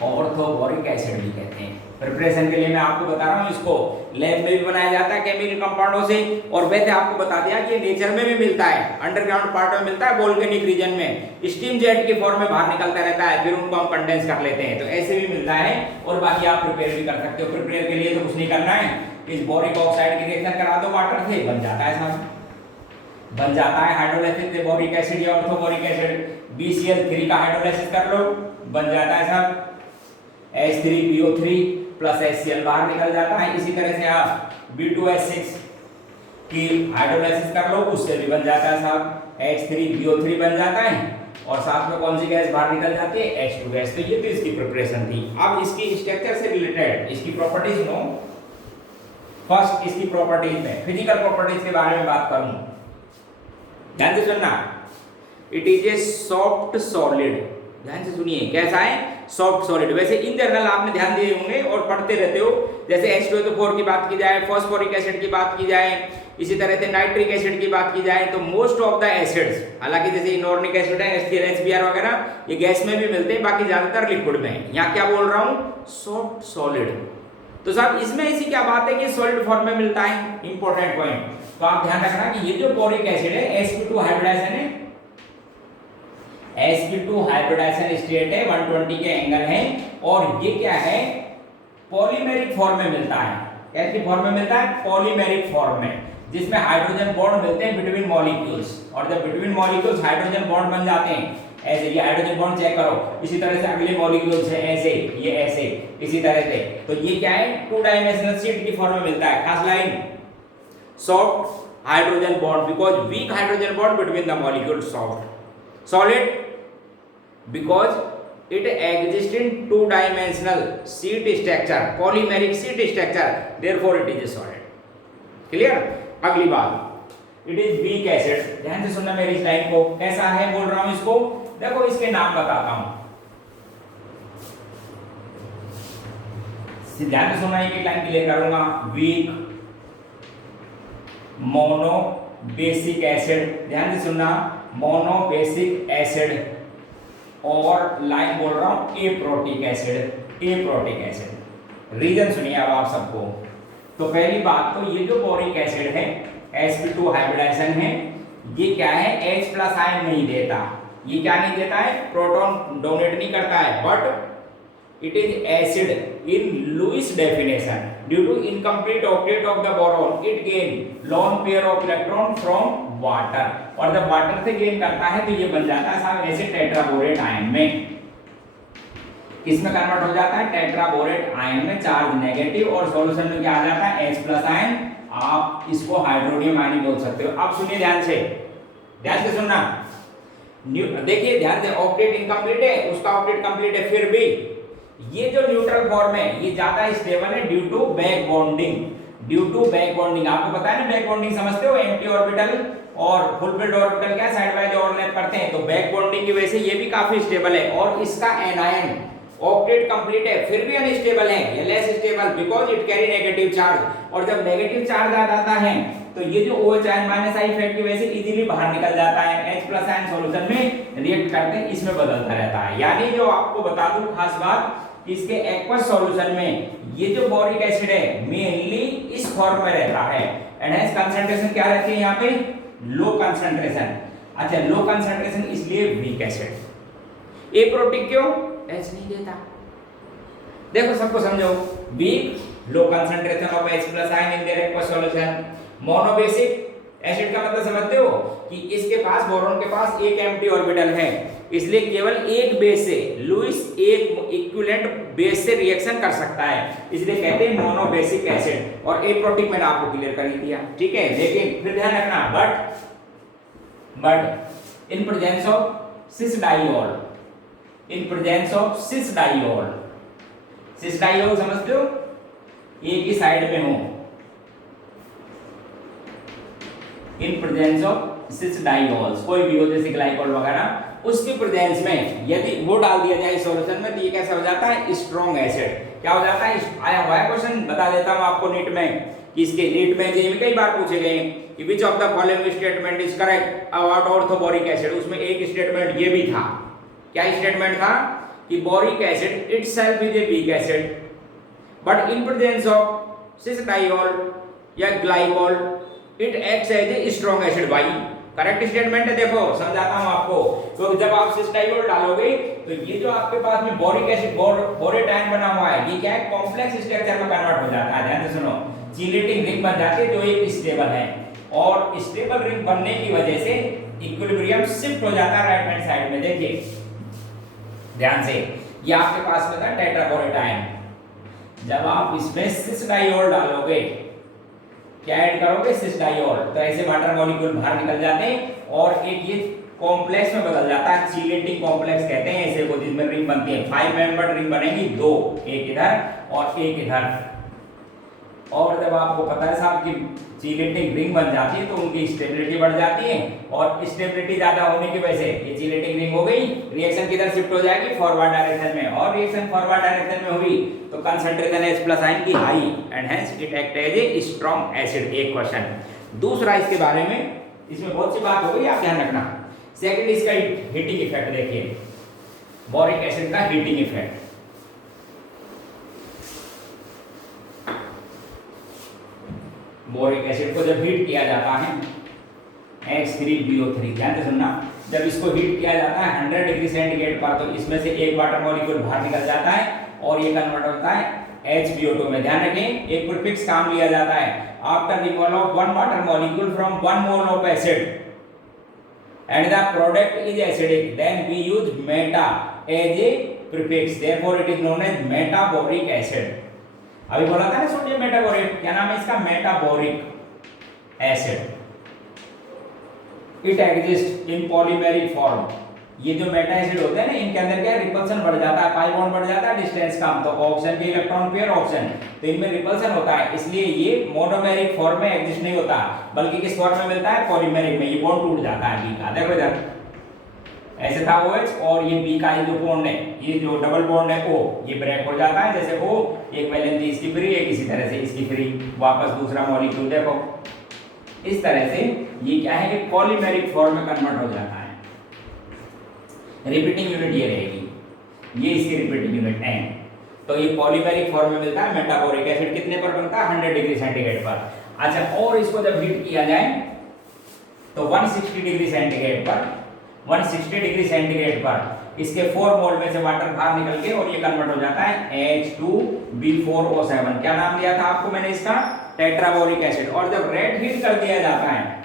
ऑर्थोबोरिक एसिड भी कहते हैं। प्रिपरेशन के लिए मैं आपको बता रहा हूँ, इसको लैब में भी बनाया जाता है केमिकल कंपाउंडों से, और वैसे आपको बता दिया कि नेचर में भी मिलता है, अंडरग्राउंड पार्ट में मिलता है, वोल्केनिक रीजन में स्टीम जेट की फॉर्म में बाहर निकलता रहता है, फिर उनको हम कंडेंस कर लेते हैं, तो ऐसे भी मिलता है। और बाकी आप प्रिपेयर भी कर सकते हो। प्रिपेयर के लिए तो कुछ नहीं करना है, इस बोरिक ऑक्साइड की रिएक्शन करा दो वाटर से, बन जाता है साहब, बन जाता है हाइड्रोलाइसिस से बोरिक एसिड या ऑर्थोबोरिक एसिड। BCl3 का हाइड्रोलाइसिस कर लो, बन जाता है साहब H3BO3 प्लस HCl बाहर निकल जाता है। इसी तरह से आप B2H6 की हाइड्रोलाइसिस कर लो, उससे भी बन जाता है साहब H3BO3 बन जाता है, और साथ में कौन सी गैस बाहर निकल जाती है, H2 गैस। तो ये तो इसकी प्रिपरेशन थी। अब इसकी स्ट्रक्चर से रिलेटेड इसकी प्रॉपर्टीज नो, फर्स्ट इसकी प्रॉपर्टीज में फिजिकल प्रॉपर्टीज के बारे में बात करूं, ध्यान से सुनना। It is A soft solid, ध्यान से सुनिए, कैसा है, सॉफ्ट सॉलिड। वैसे इन जनरल आपने ध्यान दिए होंगे और पढ़ते रहते हो, जैसे H2SO4 की बात की जाए, फॉस्फोरिक एसिड की बात की जाए, इसी तरह से नाइट्रिक एसिड की बात की जाए, तो मोस्ट ऑफ द एसिड्स, हालांकि जैसे इनऑर्गेनिक एसिड है HCl HBr वगैरह, ये गैस में भी मिलते हैं, बाकी ज्यादातर लिक्विड में। यहाँ क्या बोल रहा हूँ, सॉफ्ट सॉलिड। तो साहब इसमें ऐसी क्या बात है कि सॉलिड फॉर्म में मिलता है, इंपॉर्टेंट पॉइंट। तो आप ध्यान रखना कि ये जो बोरिक एसिड है sp2 हाइब्रिडाइजेशन है, sp2 हाइब्रिडाइजेशन स्टेट है, 120 के एंगल है, और ये क्या है, पॉलीमेरिक फॉर्म में मिलता है। कैसी फॉर्म में मिलता है, पॉलीमेरिक फॉर्म में, जिसमें हाइड्रोजन बॉन्ड मिलते हैं बिटवीन मॉलिक्यूल्स, और जब बिटवीन मॉलिक्यूल्स हाइड्रोजन बॉन्ड बन जाते हैं, ऐसे ये हाइड्रोजन बॉन्ड चेक करो, इसी तरह से अगले मॉलिक्यूल्स है ऐसे, ये ऐसे, इसी तरह से, तो ये क्या है, टू डायमेंशनल शीट की फॉर्म में मिलता है। खास line, soft hydrogen bond because weak hydrogen bond between the molecule, soft solid because it exist in two dimensional sheet structure, polymeric sheet structure, therefore it is a solid. Clear. अगली बात, it is weak acid, ध्यान से सुनना मेरी इस line को, कैसा है बोल रहा हूं इसको, देखो इसके नाम बताता हूं, ध्यान से सुनना, एक लाइन क्लियर करूंगा। वीक मोनो बेसिक एसिड, ध्यान से सुनना, मोनो बेसिक एसिड, और लाइन बोल रहा हूं aprotic acid, aprotic acid. Reason सुनिए अब आप सबको। तो पहली बात तो ये जो बोरिक एसिड है sp2 हाइब्रिडाइजेशन है, ये क्या है, H प्लस आयन नहीं देता, ये क्या नहीं देता है, प्रोटॉन डोनेट नहीं करता है, but it is acid in Lewis definition due to incomplete octet of the boron it gain lone pair of electron from water, और जब वाटर से गेन करता है तो ये बन जाता है साहब ऐसे टेट्राबोरेट आयन में, किसमें कन्वर्ट हो जाता है, टेट्राबोरेट आयन में, चार्ज नेगेटिव, और सॉल्यूशन में क्या आ जाता है, H प्लस आयन, आप इसको हाइड्रोनियम आयन बोल सकते हो। अब सुनिए ध्यान से सुनना, देखिए ध्यान से, ऑक्टेट इनकम्प्लीट है, उसका ऑक्टेट कंप्लीट है, फिर भी ये जो न्यूट्रल फॉर्म है ये ज्यादा स्टेबल है due to back bonding, due to back bonding. आपको पता है ना बैक बॉन्डिंग समझते हो, एम्प्टी ऑर्बिटल और फुलफिल्ड ऑर्बिटल क्या साइड बाय ओवरलैप करते हैं, तो बैक बॉन्डिंग की वजह से ये भी काफी स्टेबल है, और इसका एनायन ऑक्टेट कंप्लीट है फिर भी अनस्टेबल है, ये less stable because it carry negative charge, और जब नेगेटिव चार्ज आ जाता है तो ये जो OH ion minus I effect की वजह से इजीली बाहर निकल जाता है, H प्लस आयन सॉल्यूशन में रिएक्ट करते हैं, इसमें बदलता रहता है। यानी जो आपको बता दूं खास बात, इसके एक्वस सॉल्यूशन में ये जो बोरिक एसिड है मेनली इस फॉर्म में रहता है, एंड हेंस कंसंट्रेशन क्या रहती है यहाँ पे, लो कंसंट्रेशन। अच्छा, लो कंसंट्रेशन इसलिए वीक एसिड। एप्रोटिक क्यों, H नहीं देता, देखो सबको समझो, weak low concentration of H plus ion in their aqueous solution. Monobasic acid का मतलब समझते हो कि इसके पास, बोरॉन के पास एक एम्प्टी ऑर्बिटल है, इसलिए केवल एक बेस से, लुईस एक इक्विवेलेंट बेस से रिएक्शन कर सकता है, इसलिए कहते हैं मोनोबेसिक एसिड। और एप्रोटिक मैंने आपको क्लियर कर ही दिया, ठीक है। लेकिन फिर ध्यान रखना, but in presence of cis diol, in presence of cis diol, cis diol समझते हो, एक ही साइड में हो, इन प्रेजेंस ऑफ सिस डाइऑल्स, कोई भी हो जैसे ग्लाइकोल वगैरह, उसके प्रेजेंस में यदि वो डाल दिया जाए सॉल्यूशन में तो ये कैसा हो जाता है, स्ट्रॉन्ग एसिड। क्या हो जाता है, आया हुआ है क्वेश्चन, बता देता हूं आपको नीट में कि इसके नीट में जेईई में कई बार पूछे गए कि which of the following statement is correct about orthoboric acid. उसमें एक स्टेटमेंट ये भी था, क्या स्टेटमेंट था कि boric acid itself is a weak acid but in presence of cis diol या glycol it acts as a strong acid. भाई करेक्ट स्टेटमेंट है, देखो समझाता हूं आपको। तो जब आप सिस डाइऑल डालोगे तो ये जो आपके पास में बोरिक एसिड बोरेट आयन बना हुआ है, ये क्या है, कॉम्प्लेक्स स्ट्रक्चर में कन्वर्ट हो जाता है। ध्यान से सुनो, चीलेटिंग रिंग बन जाती है जो एक स्टेबल है, और स्टेबल रिंग बनने की वजह से इक्विलिब्रियम शिफ्ट हो जाता है राइट हैंड साइड में। देखिए ध्यान से, ये आपके पास में था टेट्राबोरेट आयन, जब आप इसमें सिस डाइऑल डालोगे, क्या ऐड करोगे, सिस डाइऑल, तो ऐसे वाटर मॉलिक्यूल बाहर निकल जाते हैं और एक ये कॉम्प्लेक्स में बदल जाता है, चीलेटिंग कॉम्प्लेक्स कहते हैं ऐसे को, जिसमें रिंग बनती है। 5 मेंबर्ड रिंग बनेगी, 2, एक इधर और एक इधर। और जब आपको पता है साहब कि चीलेटिंग रिंग बन जाती है तो उनकी स्टेबिलिटी बढ़ जाती है, और स्टेबिलिटी ज्यादा होने की वजह से ये चीलेटिंग रिंग हो गई, रिएक्शन किधर शिफ्ट हो जाएगी, फॉरवर्ड डायरेक्शन में, और रिएक्शन फॉरवर्ड डायरेक्शन में हुई तो कंसंट्रेशन H+ आयन की high and hence it act as a strong acid. एक क्वेश्चन। दूसरा इसके बारे में, इसमें बहुत सी बात हो गई, आप ध्यान रखना। सेकंड इसका हीटिंग इफेक्ट देखिए, बोरिक एसिड का हीटिंग इफेक्ट। बोरिक एसिड को जब हीट किया जाता है H3BO3, ध्यान से सुनना, जब इसको हीट किया जाता है 100 डिग्री सेंटीग्रेड पर, तो इसमें से एक वाटर मॉलिक्यूल बाहर निकल जाता है और ये कन्वर्ट होता है HBO2 में। ध्यान रखें, एक प्रीफिक्स काम लिया जाता है, after removal of 1 water molecule from 1 mole of acid and the product is acidic, then we use meta as a prefix, therefore it is known as metaboric acid। अभी बोला था ना सोडियम मेटाबोरेट, क्या नाम है इसका, metaboric acid. It exist in polymeric form. ये जो मेटा एसिड होते हैं ना, इनके अंदर क्या रिपल्सन बढ़ जाता है, पाई बॉन्ड बढ़ जाता है, डिस्टेंस कम, तो ऑक्सीजन के इलेक्ट्रॉन पेयर ऑक्सीजन, तो इनमें रिपल्सन होता है, इसलिए ये मोनोमेरिक फॉर्म में एग्जिस्ट नहीं होता, बल्कि किस फॉर्म में मिलता है, पॉलीमेरिक में। ये बॉन्ड टूट जाता है बी का, देखो इधर ऐसे था OH, और ये बी का ये जो बॉन्ड है, ये जो डबल बॉन्ड है O, ये ब्रेक हो जाता है, जैसे O एक वैलेंसी इसकी फ्री, एक इसी तरह से इसकी फ्री, वापस दूसरा मॉलिक्यूल, देखो इस तरह से ये क्या है कि पॉलीमेरिक फॉर्म में कन्वर्ट हो जाता है। रिपीटिंग यूनिट ये रहेगी, ये इसकी रिपीटिंग यूनिट N। तो ये पॉलीमेरिक फॉर्म में मिलता है। मेटाबोरिक एसिड कितने पर बनता है, 100 डिग्री सेंटीग्रेड पर। अच्छा, और इसको जब हीट किया जाए तो 160 डिग्री सेंटीग्रेड पर, 160 डिग्री सेंटीग्रेड पर इसके 4 मोल में से वाटर बाहर निकल के और ये कन्वर्ट हो जाता है H2B4O7। क्या नाम दिया था आपको मैंने इसका, टेट्राबोरिक एसिड। और जब रेड हीट कर दिया जाता है,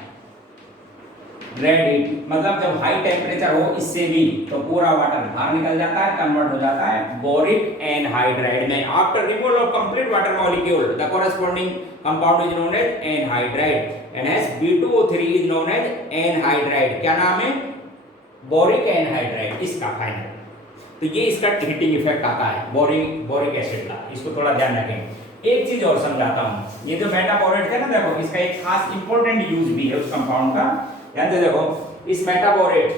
रेड हीट मतलब जब हाई टेम्परेचर हो इससे भी, तो पूरा वाटर बाहर निकल जाता है, कन्वर्ट हो जाता है बोरिक एनहाइड्राइड में। After removal of complete water molecule the corresponding compound is known as anhydride and hence B2O3 is known as anhydride. क्या नाम है, बोरिक एनहाइड्राइड, इसका फाइनल। तो ये इसका हीटिंग इफेक्ट आता है बोरिक एसिड का, इसको थोड़ा ध्यान रखें। एक चीज और समझाता हूं, ये जो मेटाबोरेट है ना, देखो इसका एक खास इंपॉर्टेंट यूज भी है उस कंपाउंड का। ध्यान से देखो, इस मेटाबोरेट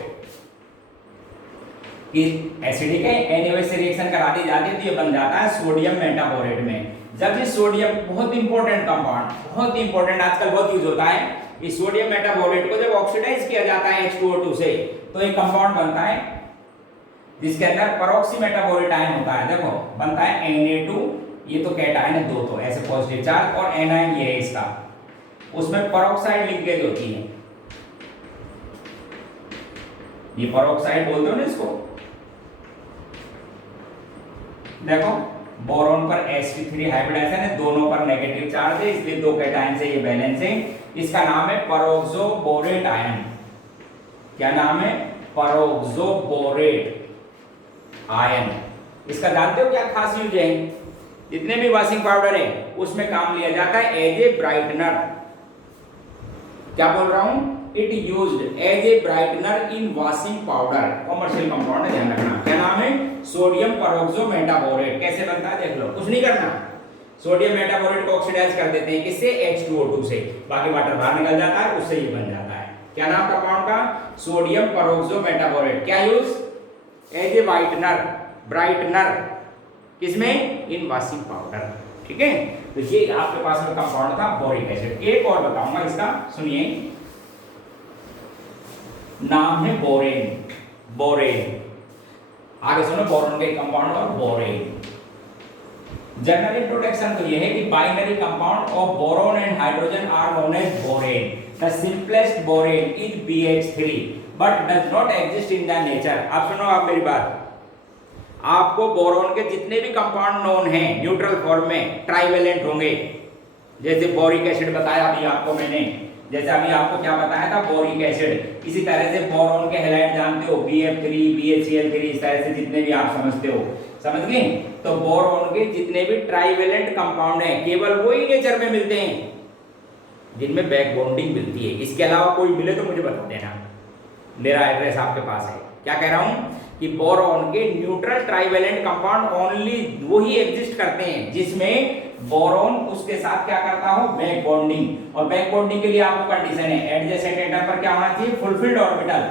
की एसिडिक है, NaOH से रिएक्शन करा दी जाती है तो ये बन जाता है सोडियम मेटाबोरेट में। जब ये सोडियम, बहुत इंपॉर्टेंट कंपाउंड, बहुत इंपॉर्टेंट, आजकल बहुत यूज होता है, इस सोडियम मेटाबोरेट को जब ऑक्सीडाइज किया जाता है H2O2 से, तो एक कंपाउंड बनता है जिसके अंदर पेरोक्सी मेटाबोरेट आयन होता है। देखो बनता है Na2, ये तो कैटायन है 2, तो ऐसे पॉजिटिव चार्ज, और एनायन ये है इसका, उसमें पेरोक्साइड लिंकेज होती है, ये पेरोक्साइड बोलते हो ना इसको। देखो बोरोन पर sp3 हाइब्रिडाइजेशन है, दोनों पर नेगेटिव चार्ज है, इसलिए 2 कैटायन से ये बैलेंस है। इसका नाम है पेरोक्सोबोरेट आयन। क्या नाम है, पेरोक्सोबोरेट आयन। इसका जानते हो क्या खास यूज है, जितने भी वॉशिंग पाउडर है उसमें काम लिया जाता है एज ए ब्राइटनर। क्या बोल रहा हूं, it used as a brightener in washing powder, commercial compound है, ध्यान रखना। क्या नाम है, सोडियम पेरोक्सो मेटाबोरेट। कैसे बनता है देख लो, कुछ नहीं करना, सोडियम मेटाबोरेट को ऑक्सीडाइज कर देते हैं किससे, H2O2 से, बाकी वाटर बाहर निकल जाता है, उससे ये बन जाता है। क्या नाम कंपाउंड का, सोडियम पेरोक्सो मेटाबोरेट। क्या use, as a whitener, brightener, किसमें, इन वॉशिंग पाउडर। ठीक है, तो ये आपके पास में कंपाउंड था बोरिक एसिड। एक और बताऊंगा इसका, सुनिए, नाम है बोरेन। बोरेन, आगे सुनो, बोरॉन के कंपाउंड और बोरेन। जनरल इंट्रोडक्शन तो यह है कि binary compound of boron and hydrogen are known as borane. The simplest borane is BH3 but does not exist in the nature. अब सुनो आप मेरी बात, आपको बोरॉन के जितने भी कंपाउंड नोन हैं न्यूट्रल फॉर्म में ट्राइवेलेंट होंगे। जैसे बोरिक एसिड बताया अभी आपको मैंने, जैसे अभी आपको क्या बताया था, बोरिक एसिड। इसी तरह से बोरॉन के हैलाइड जानते हो, BF3, BaCl3, इस तरह से जितने भी आप समझते हो, समझ गए। तो बोरॉन के जितने भी ट्राइवेलेंट कंपाउंड हैं केवल वही नेचर में मिलते हैं जिनमें बैक बॉन्डिंग मिलती है। इसके अलावा कोई मिले तो मुझे बता देना, मेरा एड्रेस आपके पास है। क्या कह रहा हूं कि बोरॉन के न्यूट्रल ट्राइवेलेंट कंपाउंड ओनली वही एग्जिस्ट करते हैं जिसमें बोरॉन उसके साथ क्या करता हो, बैक बॉन्डिंग। और बैक बॉन्डिंग के लिए आपको कंडीशन है, एडजेसेंट एटम पर क्या होना चाहिए, फुलफिल्ड ऑर्बिटल,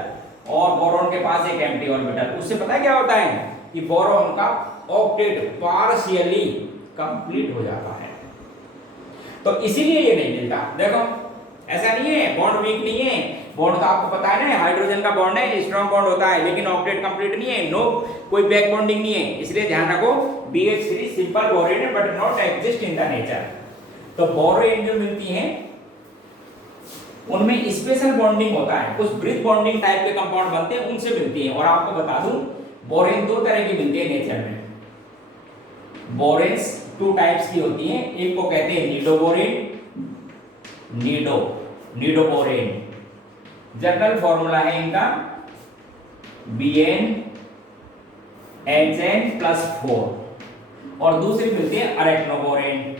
और बोरॉन के पास एक एम्प्टी ऑर्बिटल। उससे पता है क्या होता है कि बोरॉन का ऑक्टेट पार्शियली कंप्लीट हो जाता है। तो इसीलिए ये नहीं मिलता। देखो ऐसा नहीं है, बॉन्ड वीक नहीं है, बॉन्ड तो आपको पता है ना, हाइड्रोजन का बॉन्ड है, स्ट्रॉन्ग बॉन्ड होता है, लेकिन ऑक्टेट कंप्लीट नहीं है, नो कोई बैक बॉन्डिंग नहीं है। इसलिए ध्यान रखो, BH3 सिंपल बोरेन है but not exist in the nature. तो बोरेन जो मिलती हैं उनमें स्पेशल बॉन्डिंग होता है, कुछ ब्रिज बॉन्डिंग टाइप के कंपाउंड बनते हैं, उनसे मिलती हैं। और आपको बता दूं, बोरेन दो तरह की मिलती है नेचर में। बोरेन्स टू टाइप्स की होती हैं, एक को कहते हैं नीडोबोरेन, नीडोबोरेन। जनरल फॉर्मूला है इनका BnHn+4। और दूसरी मिलती है अरेक्नोबोरेन,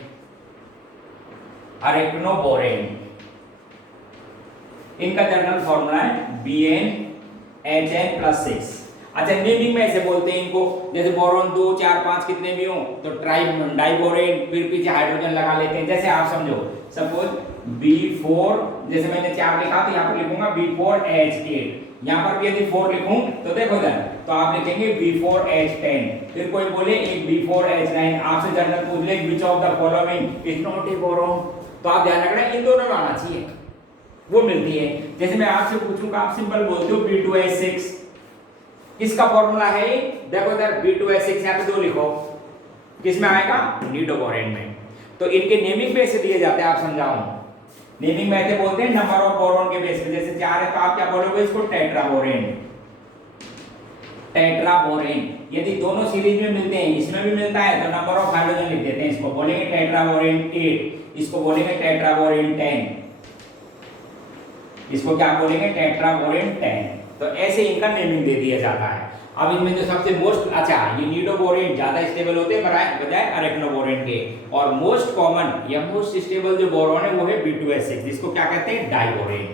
इनका जनरल फॉर्मूला है BnHn+6। अच्छा, नेमिंग में ऐसे बोलते हैं इनको, जैसे बोरॉन 2, 4, 5 कितने भी हो तो डाइबोरेन, फिर पीछे हाइड्रोजन लगा लेते हैं। जैसे आप समझो, सपोज B4, जैसे मैंने 4 लिखा तो यहाँ पर लिखूंगा B4H8, यहाँ पर भी यदि 4 लिखूं तो देखो इधर, तो आप लिखेंगे B4H10। फिर कोई बोले एक B4H9, आपसे जनरल पूछ ले which of the following is not a boron, तो आप ध्यान रखना इन दोनों में आना चाहिए, वो मिलती है। जैसे मैं आपसे पूछूंगा, आप सिंपल बोलते हो B2H6, किसका फॉर्मूला है, देखो इधर B2H6, यहाँ पे 2 लिखो, किस में आएगा, नीडोबोरेन में। तो इनके नेमिंग पे ऐसे दिए जाते हैं, आप समझाऊं, नेमिंग में ऐसे बोलते हैं नंबर ऑफ बोरॉन के बेस पे। जैसे 4 है तो आप क्या बोलोगे इसको, टेट्राबोरेन। यदि दोनों सीरीज में मिलते हैं, इसमें भी मिलता है तो नंबर ऑफ हाइड्रोजन लिख देते हैं, इसको बोलेंगे टेट्राबोरेन 8, इसको बोलेंगे टेट्राबोरेन 10, इसको क्या बोलेंगे, टेट्राबोरेन 10। तो ऐसे इनका नेमिंग दे दिया जाता है। अब इनमें जो सबसे मोस्ट, अच्छा ये नीडोबोरेन ज्यादा स्टेबल होते हैं बजाय अरेक्नोबोरेन के, और मोस्ट कॉमन या मोस्ट स्टेबल जो बोरॉन है वो है B2H6, जिसको क्या कहते हैं, डाइबोरेन।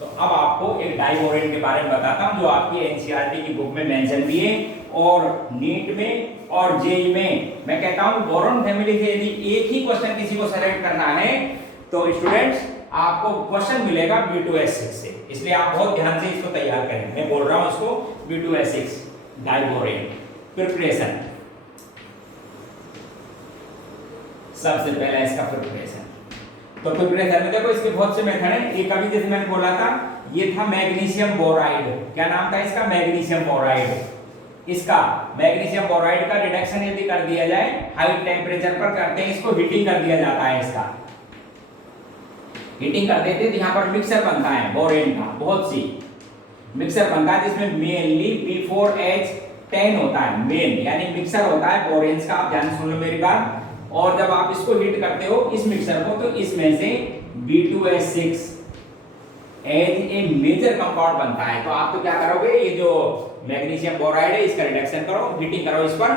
तो अब आपको एक डाइबोरेन के बारे में बताता हूं, जो आपकी एनसीईआरटी की बुक में मेंशन भी है, और नीट में और जेईई में मैं कहता हूं बोरॉन फैमिली से यदि एक ही क्वेश्चन किसी को सेलेक्ट करना है तो स्टूडेंट्स आपको क्वेश्चन मिलेगा B2H6 से, इसलिए आप बहुत ध्यान से इसको तैयार करें। मैं बोल रहा हूं इसको B2H6 डाइबोरेन। प्रिपरेशन, सबसे पहला इसका प्रिपरेशन। तो प्रिपरेशन में देखो इसके बहुत से मेथड हैं। एक अभी जैसे मैंने बोला था, ये था मैग्नीशियम बोराइड, क्या नाम था इसका, मैग्नीशियम बोराइड। इसका मैग्नीशियम बोराइड का रिडक्शन यदि कर दिया जाए, हाई टेम्परेचर पर करते हैं, इसको हीटिंग कर दिया जाता है, इसका हीटिंग कर देते हैं तो यहाँ पर मिक्सर बनता है बोरेन का, बहुत सी मिक्सर बनता है जिसमें मेनली B4H10 होता है, मेन यानी मिक्सर होता है बोरेन्स का। आप ध्यान सुन लो मेरी बात। और जब आप इसको हीट करते हो इस मिक्सर को, तो इसमें से B2H6 as a major compound बनता है। तो आप तो क्या करोगे, ये जो मैग्नीशियम बोराइड है इसका रिडक्शन करो, हीटिंग करो, इस पर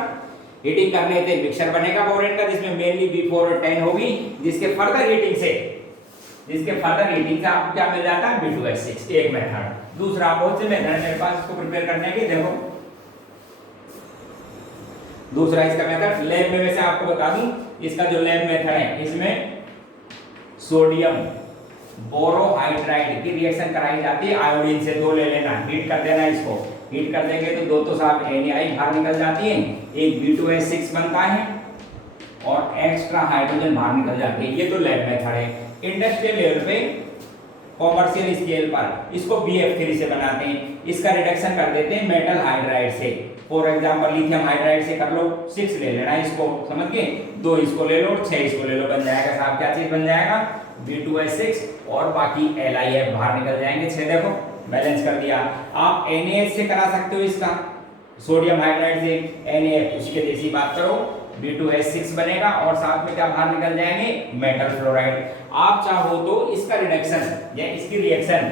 हीटिंग करने से मिक्सर बनेगा बोरेन का, जिसमें मेनली B4H10 होगी, जिसके फर्दर हीटिंग से आपको क्या मिल जाता है, B2H6। एक मेथड। दूसरा बहुत से मेथड मेरे पास इसको प्रिपेयर करने की, देखो दूसरा इसका मेथड लैब में वैसे आपको बता दूं, इसका जो लैब मेथड है, इसमें सोडियम बोरोहाइड्राइड की रिएक्शन कराई जाती है आयोडीन से। 2 ले लेना, हीट कर देना इसको। हीट कर देंगे तो 2 तो साफ NaI बाहर निकल जाती है, एक B2H6 बनता है और एक्स्ट्रा हाइड्रोजन बाहर निकल जाती है। ये तो लैब मेथड है। इंडस्ट्रियल लेवल पे कॉमर्शियल स्केल पर इसको BF3 से बनाते हैं। इसका रिडक्शन कर देते हैं मेटल हाइड्राइड से। फॉर एग्जांपल लिथियम हाइड्राइड से कर लो, 6 ले लेना इसको, समझ गए? 2 इसको ले लो, 6 इसको ले लो, बन जाएगा साहब क्या चीज बन जाएगा? B2H6 और बाकी LiF बाहर निकल जाएंगे। 6 देखो बैलेंस कर दिया। आप NaH से करा सकते हो इसका, सोडियम हाइड्राइड से NaF, उसके जैसी बात करो, B2H6 बनेगा और साथ में क्या बाहर निकल जाएंगे? Metal fluoride. आप चाहो तो इसका रिडक्शन या इसकी रिएक्शन,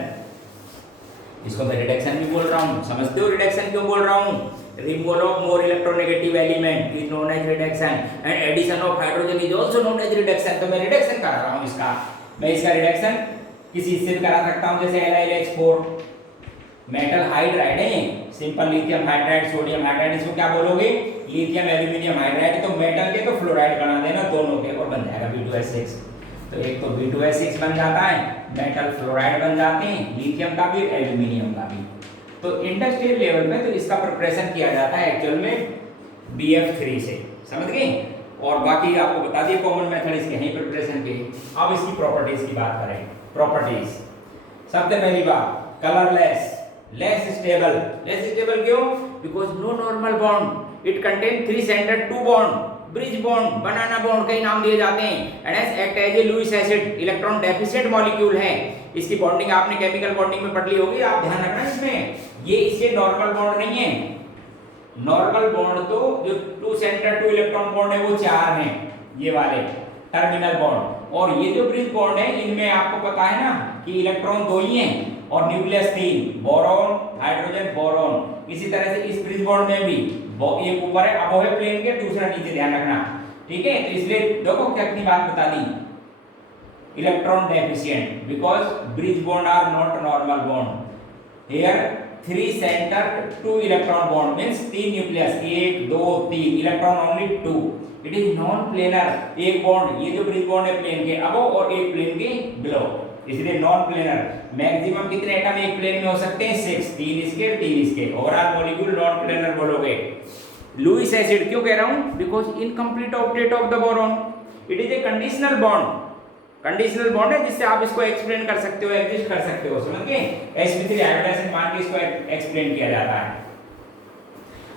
इसको मैं रिडक्शन भी बोल रहा हूँ, समझते हो रिडक्शन क्यों बोल रहा हूँ? Removal of more electronegative element is known as reduction and addition of hydrogen is also known as reduction. तो मैं रिडक्शन कर रहा हूँ इसका। मैं इसका रिडक्शन किसी से भी करा सकता हूँ, जैसे LiLH4 मेटल हाइड्राइड है, simple lithium hydride, sodium hydride, इसको क्या बोलोगे? Lithium aluminium hydride. तो मेटल के तो फ्लोराइड बना देना दोनों के और बन जाएगा B2H6। तो एक तो B2H6 बन जाता है, मेटल फ्लोराइड बन जाते हैं, लिथियम का भी एल्यूमिनियम का भी। तो इंडस्ट्रियल लेवल में तो इसका प्रिपरेशन किया जाता है एक्चुअल में BF3 से, समझ गए? और बाकी आपको बता दिए कॉमन मेथड इसके हैं प्रिपरेशन के। अब इसकी प्रॉपर्टीज की बात करें। प्रॉपर्टीज, सबसे पहली बात colourless, less stable. Less stable क्यों? Because no normal bond, it contain 3 centred 2 bond, bridge bond, banana bond कई नाम दिए जाते हैं। And act as a Lewis acid, electron deficient molecule है। इसकी बॉन्डिंग आपने केमिकल बॉन्डिंग में पढ़ ली होगी, आप ध्यान रखना इसमें। ये इसके नॉर्मल बॉन्ड नहीं है। नॉर्मल बॉन्ड तो जो 2 सेंटर 2 इलेक्ट्रॉन बॉन्ड है वो 4 हैं, ये वाले टर्मिनल बॉन्ड। और ये जो ब्रिज बॉन्ड है इनमें आपको पता है ना कि इलेक्ट्रॉन 2 ही हैं और न्यूक्लियस 3, बोरॉन हाइड्रोजन बोरॉन। इसी तरह से इस ब्रिज बॉन्ड में भी एक ऊपर है अबोवे प्लेन के, दूसरा नीचे, ध्यान रखना, ठीक है? तो इसलिए देखो क्या कितनी बात बता दी, electron deficient because bridge bond are not normal bond. Here 3 centre 2 electron bond means 3 nucleus, 1 2 3, electron only 2। It is non planar, एक बॉन्ड, ये जो ब्रिज बॉन्ड है प्लेन के अबव और एक प्लेन के बिलो, इसलिए नॉन प्लेनर। मैक्सिमम कितने एटम एक प्लेन में हो सकते हैं? 6, 3 इसके 3 इसके। ओवरऑल मॉलिक्यूल नॉन प्लेनर बोलोगे। लुईस एसिड क्यों कह रहा हूं? Because incomplete octet of the boron. It is A conditional bond, conditional bond है जिससे आप इसको एक्सप्लेन कर सकते हो, एग्जिस्ट कर सकते हो, समझ गए? sp3 आयोडाइड मान के इसको एक्सप्लेन किया जाता है।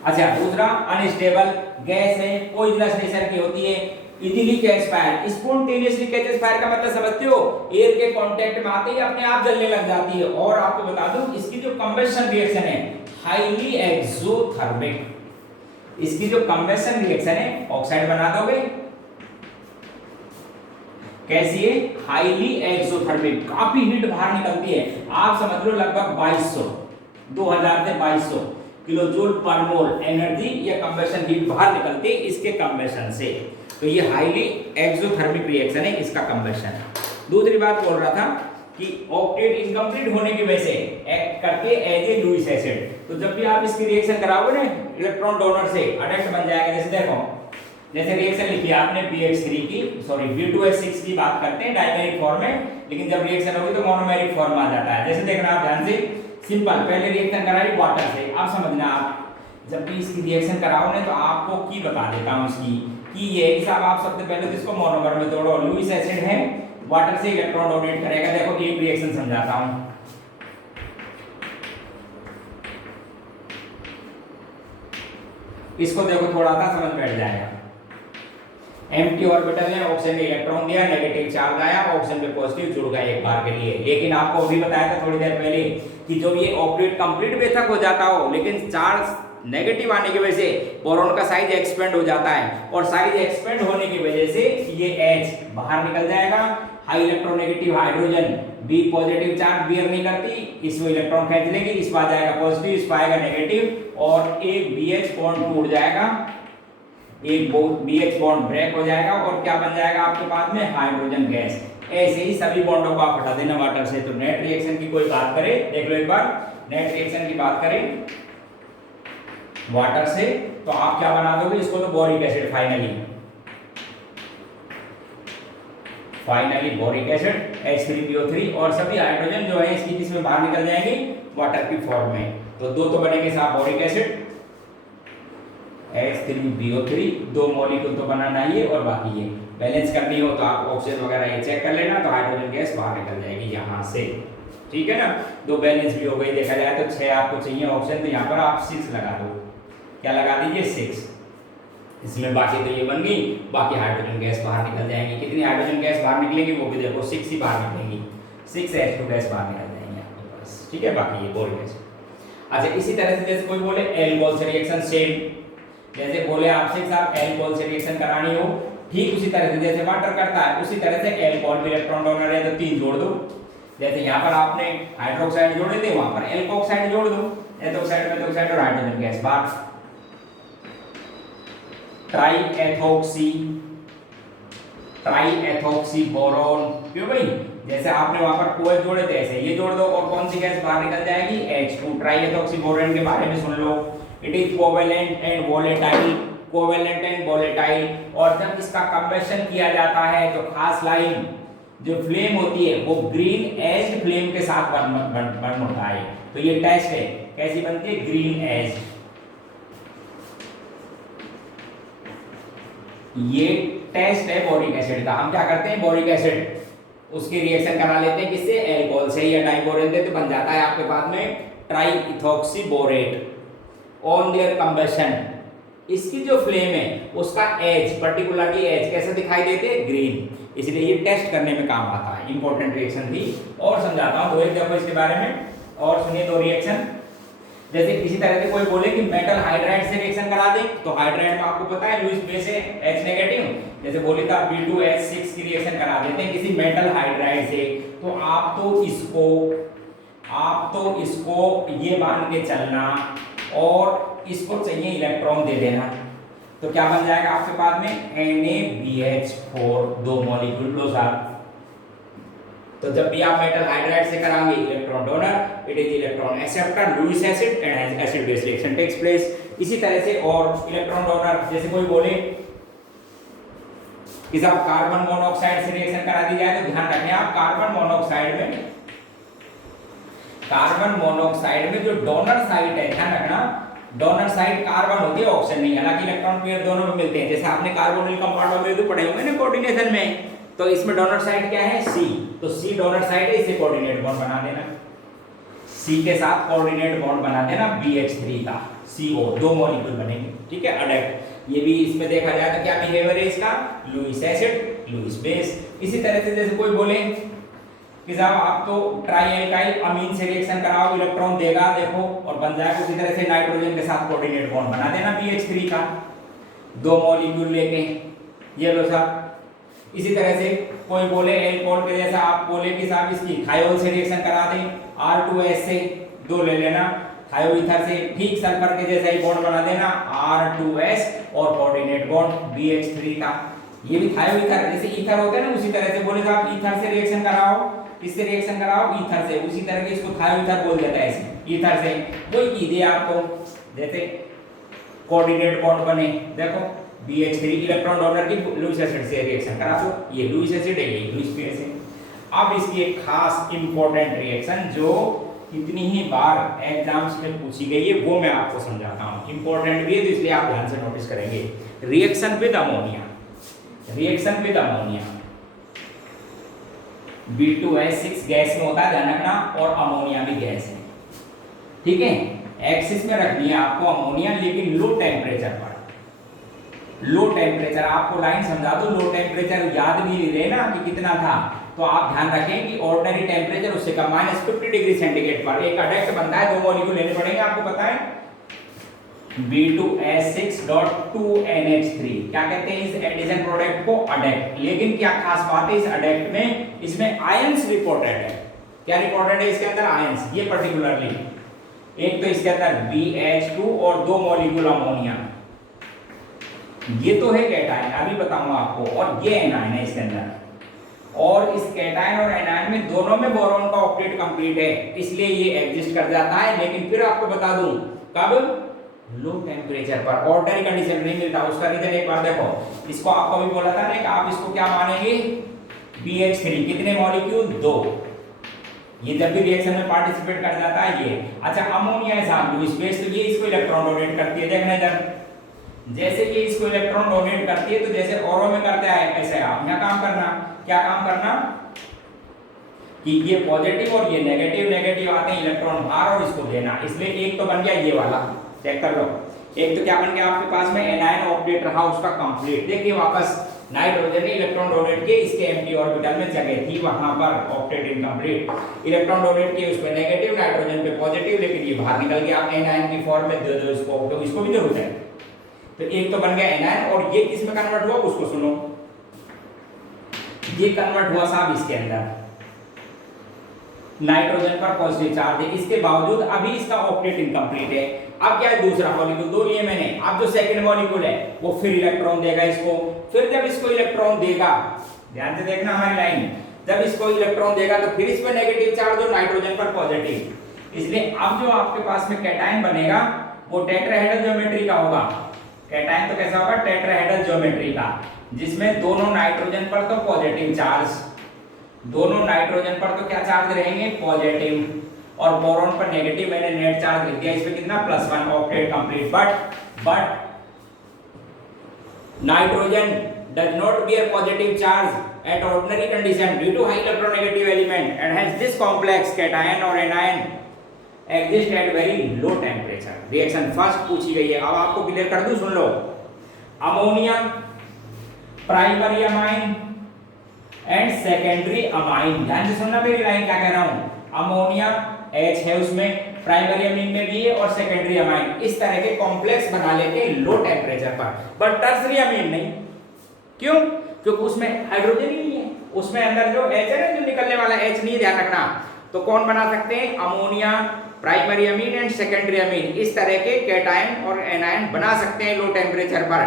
अच्छा, दूसरा अनस्टेबल गैस है, पॉइजनस नेचर की होती है, easily catch fire, spontaneously catches fire का मतलब समझते हो? एयर के कांटेक्ट में आते ही अपने आप जलने लग जाती है। और आपको बता दूं इसकी जो कंबशन रिएक्शन है हाईली एक्सोथर्मिक। इसकी जो कंबशन रिएक्शन है ऑक्साइड बना दोगे, कैसी है? हाईली एक्सोथर्मिक, काफी हीट बाहर निकलती है। आप समझ लो लगभग 2000 से 2200 किलो जूल पर मोल एनर्जी या कंबशन हीट बाहर निकलती है इसके कंबशन से। तो ये हाईली एक्सोथर्मिक रिएक्शन है इसका कंबशन। दूसरी बात बोल रहा था कि ऑक्टेट इनकम्प्लीट होने की वजह से एक्ट करते एज ए लुईस एसिड। तो जब भी आप इसकी रिएक्शन कराओगे ना इलेक्ट्रॉन डोनर से अडेक्ट बन जाएगा। जैसे देखो, जैसे रिएक्शन लिखी आपने BH3 की, सॉरी B2H6 की बात करते हैं डायमेरिक फॉर्म में, लेकिन जब रिएक्शन होगी तो मोनोमेरिक फॉर्म आ जाता है। जैसे देखना आप ध्यान से, सिंपल पहले रिएक्शन कराई वाटर से। अब समझना आप जब भी इसकी रिएक्शन कराओ ना तो आपको की बता देता हूं इसकी कि ये हिसाब आप सबसे पहले तो इसको मोनोमर में तोड़ो। लुईस एसिड है, वाटर से इलेक्ट्रॉन डोनेट करेगा। देखो एक रिएक्शन समझाता हूं। इसको देखो थोड़ा सा समझ बैठ जाएगा। एम्प्टी ऑर्बिटल ने ऑक्सीजन में इलेक्ट्रॉन दिया, नेगेटिव चार्ज आया, ऑक्सीजन में पॉजिटिव जुड़ गया एक बार के लिए। लेकिन आपको अभी बताया था थोड़ी देर पहले कि जब ये ऑक्टेट कंप्लीट बेशक हो जाता हो लेकिन चार्ज नेगेटिव आने की वजह से बोरॉन का साइज एक्सपेंड हो जाता है और साइज एक्सपेंड होने की वजह से ये H बाहर निकल जाएगा। High electronegative hydrogen B positive charge bear नहीं करती, इसको इलेक्ट्रॉन खींच लेगी, इस पर जाएगा पॉजिटिव, इस पर आएगा नेगेटिव और एक BH बॉन्ड टूट जाएगा, एक BH बॉन्ड ब्रेक हो जाएगा और क्या बन जाएगा आपके पास में? Hydrogen gas. ऐसे ही सभी बॉन्डों को आप हटा देना वाटर से। तो नेट रिएक्शन की कोई बात करें, देख लो एक बार, नेट रिएक्शन की बात करें वाटर से तो आप क्या बना दोगे? इसको तो boric acid finally finally boric acid H3PO3 और सभी हाइड्रोजन जो है इसकी किस में बाहर निकल जाएंगी, वाटर की फॉर्म में। तो दो तो बनेंगे साहब बोरिक एसिड H3PO3, दो मॉलिक्यूल तो बनाना ही है और बाकी ये बैलेंस करनी हो तो आप ऑक्सीजन वगैरह ये चेक कर लेना, तो हाइड्रोजन गैस बाहर निकल जाएगी यहाँ से, ठीक है ना। दो बैलेंस भी हो गई, देखा जाए तो 6 आपको चाहिए ऑप्शन, तो यहाँ पर आप 6 लगा दो, क्या लगा दीजिए 6, इसमें बाकी तो ये बन गई, बाकी हाइड्रोजन गैस बाहर निकल जाएंगी। कितनी हाइड्रोजन गैस बाहर निकलेगी वो भी देखो 6 ही बाहर निकलेंगी, 6 H2 गैस बाहर निकल जाएंगे आपके पास, ठीक है। बाकी ये बोरिक एसिड। अच्छा इसी तरह से जैसे कोई बोले एल्कोहल से रिएक्शन सेम, जैसे बोले आपसे साहब एल्कोहल से रिएक्शन करानी हो, ठीक उसी तरह से जैसे वाटर करता है उसी तरह से एल्कोहल भी इलेक्ट्रॉन डोनर है तो 3 जोड़ दो। जैसे यहाँ पर आपने हाइड्रोक्साइड जोड़े थे वहां पर एल्कोक्साइड जोड़ दो, एथोक्साइड मेथोक्साइड और हाइड्रोजन गैस बाहर। ट्राई एथोक्सी बोरोन, क्यों भाई, जैसे आपने वहां पर OH जोड़े थे ऐसे ये जोड़ दो और कौन सी गैस बाहर निकल जाएगी, H2। ट्राई एथोक्सी बोरोन के बारे में सुन लो, it is covalent and volatile, covalent and volatile, और जब इसका कंबेशन किया जाता है तो खास लाइन जो फ्लेम होती है वो ग्रीन एज फ्लेम के साथ बर्न होता है। तो ये टेस्ट है कैसी बनती है, ग्रीन एज। ये टेस्ट है बोरिक एसिड का। हम क्या करते हैं, बोरिक एसिड उसकी रिएक्शन करा लेते हैं किससे, एल्कोहल से या डाइबोरेन से, तो बन जाता है आपके बाद में try ethoxy borate. On their कंबेशन इसकी जो फ्लेम है उसका एज, पर्टिकुलरली एज कैसे दिखाई देते हैं, ग्रीन, इसलिए ये टेस्ट करने में काम आता है। इंपॉर्टेंट रिएक्शन थी और समझाता हूं, तो एक देखो इसके बारे में और सुनिए दो रिएक्शन। जैसे इसी तरह से कोई बोले कि मेटल हाइड्राइड से रिएक्शन करा दे, तो हाइड्राइड में आपको पता है लुईस बेस है H नेगेटिव, जैसे बोले था B2H6 की रिएक्शन करा देते हैं किसी मेटल हाइड्राइड से, तो आप तो इसको ये मान के चलना और इसको चाहिए इलेक्ट्रॉन दे देना, तो क्या बन जाएगा आपके पास में NaBH4, दो मॉलिक्यूल लो साहब। तो जब भी आप मेटल हाइड्राइड से कराएंगे electron donor, it is electron acceptor, Lewis acid and acid base reaction takes place. इसी तरह से और इलेक्ट्रॉन डोनर जैसे कोई बोले कि साहब कार्बन मोनोऑक्साइड से रिएक्शन करा दी जाए, तो ध्यान रखें आप कार्बन मोनोऑक्साइड में जो डोनर साइट है, ध्यान रखना डोनर साइड कार्बन होती है, ऑक्सीजन नहीं, हालांकि इलेक्ट्रॉन पेयर दोनों में मिलते हैं। जैसे आपने कार्बोनिल कंपाउंड में भी पढ़े होंगे ना कोऑर्डिनेशन में, तो इसमें डोनर साइड क्या है, C, तो C डोनर साइड है, इसे कोऑर्डिनेट बॉन्ड बना देना, C के साथ कोऑर्डिनेट बॉन्ड बना देना BH3 का, CO, दो मॉलिक्यूल बनेंगे, ठीक है, अडेप्ट। ये भी इसमें देखा जाए तो क्या बिहेवियर है इसका, लुईस एसिड, लुईस बेस। इसी तरह से जैसे कोई बोले कि साहब आप तो ट्राई एल्काइल अमीन से रिएक्शन कराओ, इलेक्ट्रॉन देगा देखो और बन जाएगा, उसी तरह से नाइट्रोजन के साथ कोऑर्डिनेट बॉन्ड बना देना BH3 का, दो मॉलिक्यूल लेके, ये लो साहब। इसी तरह से कोई बोले एल्कोहल के जैसा, आप बोले कि साहब इसकी थायोल से रिएक्शन करा दें, R2S से दो ले लेना, थायो ईथर से ठीक सल्फर के जैसा ही बॉन्ड बना देना R2S और कोऑर्डिनेट बॉन्ड BH3 का, ये भी थायो ईथर जैसे ईथर होता है ना, उसी तरह से बोले साहब ईथर से रिएक्शन कराओ, इससे रिएक्शन कराओ ईथर से, उसी तरह के इसको थायो ईथर बोल देता है, ऐसे ईथर से वही कीजिए आपको, जैसे कोऑर्डिनेट बॉन्ड बने, देखो BH3 इलेक्ट्रॉन डोनर की लुईस एसिड से रिएक्शन करा दो, ये लुईस एसिड है, ये लुईस बेस है। अब इसकी एक खास इंपॉर्टेंट रिएक्शन जो कितनी ही बार एग्जाम्स में पूछी गई है वो मैं आपको समझाता हूँ, इंपॉर्टेंट भी है तो इसलिए आप ध्यान से नोटिस करेंगे। Reaction with ammonia, reaction with ammonia B2H6 gas में होता है, ध्यान रखना, और अमोनिया भी गैस है, ठीक है। एक्सिस में रखनी है आपको अमोनिया, लेकिन लो टेम्परेचर पर, लो टेम्परेचर, आपको लाइन समझा दो, लो टेम्परेचर याद भी रहे ना कि कितना था, तो आप ध्यान रखें कि ऑर्डिनरी टेम्परेचर उससे कम, -50 डिग्री सेंटीग्रेड पर एक अडेक्ट बनता है, दो मॉलिक्यूल लेने पड़ेंगे आपको पता है, B2H6.2NH3, क्या कहते हैं इस एडिशन प्रोडक्ट को, अडेक्ट। लेकिन क्या खास बात है इस अडेक्ट में, इसमें आयंस रिपोर्टेड है, क्या रिपोर्टेड है इसके अंदर, आयंस, ये पर्टिकुलरली एक तो इसके अंदर BH2 और दो मॉलिक्यूल अमोनिया, ये तो है कैटायन, अभी बताऊंगा आपको, और ये एनायन है इसके अंदर, और इस कैटायन और एनायन में दोनों में बोरॉन का ऑक्टेट कंप्लीट है, इसलिए ये एग्जिस्ट कर जाता है। लेकिन फिर आपको बता दूं कब, लो टेम्परेचर पर, ऑर्डिनरी कंडीशन नहीं मिलता। उसका रीजन एक बार देखो, इसको आपको भी बोला था ना कि आप इसको क्या मानेंगे, BH3 कितने मॉलिक्यूल? 2। ये जब भी रिएक्शन में पार्टिसिपेट कर जाता है ये। अच्छा अमोनिया है साहब ब्लू स्पेस, तो ये इसको इलेक्ट्रॉन डोनेट करती है। देखना इधर, जैसे ये इसको इलेक्ट्रॉन डोनेट करती है तो जैसे औरों में करता है ऐसे आप यहाँ काम करना। क्या काम करना कि ये पॉजिटिव और ये नेगेटिव नेगेटिव आते हैं इलेक्ट्रॉन बाहर और इसको देना। इसलिए एक तो बन गया ये वाला, चेक कर लो। एक तो क्या बन गया आपके पास में एनायन ऑक्टेट रहा उसका कंप्लीट। देखिए वापस नाइट्रोजन ने इलेक्ट्रॉन डोनेट किए, इसके एम्प्टी ऑर्बिटल में जगह थी वहां पर ऑक्टेट इनकम्प्लीट। इलेक्ट्रॉन डोनेट किए उसमें नेगेटिव, नाइट्रोजन पे पॉजिटिव, लेकिन ये बाहर निकल गया एनायन की फॉर्म में। दे दो इसको, तो इसको भी जरूरत है। तो एक तो बन गया एनायन और ये किस में कन्वर्ट हुआ उसको सुनो। ये कन्वर्ट हुआ साहब इसके अंदर, नाइट्रोजन पर पॉजिटिव चार्ज है, इसके बावजूद अभी इसका ऑक्टेट इनकम्प्लीट है। अब क्या है दूसरा मॉलिक्यूल 2 लिए मैंने, अब जो सेकंड मॉलिक्यूल है वो फिर इलेक्ट्रॉन देगा इसको। फिर जब इसको इलेक्ट्रॉन देगा, ध्यान से देखना हमारी लाइन, जब इसको इलेक्ट्रॉन देगा तो फिर इस पर नेगेटिव चार्ज और नाइट्रोजन पर पॉजिटिव। इसलिए अब जो आपके पास में कैटायन बनेगा वो टेट्राहेड्रल ज्योमेट्री का होगा। कैटायन तो कैसा होगा? टेट्राहेड्रल ज्योमेट्री का, जिसमें दोनों नाइट्रोजन पर तो पॉजिटिव चार्ज, दोनों नाइट्रोजन पर तो क्या चार्ज रहेंगे? पॉजिटिव, और बोरॉन पर नेगेटिव। मैंने नेट चार्ज लिख दिया इसमें कितना? +1 octet complete. But nitrogen does not bear positive charge at ordinary condition due to high electronegative element and hence this complex cation और anion exist at very low temperature. Reaction first पूछी गई है, अब आपको क्लियर कर दूं, सुन लो। Ammonia primary amine and secondary amine, ध्यान से सुनना मेरी लाइन क्या कह रहा हूं। अमोनिया H है उसमें, प्राइमरी अमीन में भी है और सेकेंडरी अमाइन, इस तरह के कॉम्प्लेक्स बना लेते हैं लो टेम्परेचर पर। बट टर्सरी अमीन नहीं, क्यों? क्योंकि उसमें हाइड्रोजन ही नहीं है, उसमें अंदर जो H है ना, जो निकलने वाला H नहीं, ध्यान रखना। तो कौन बना सकते हैं? Ammonia primary amine and secondary amine, इस तरह के कैटायन और एनायन बना सकते हैं लो टेम्परेचर पर।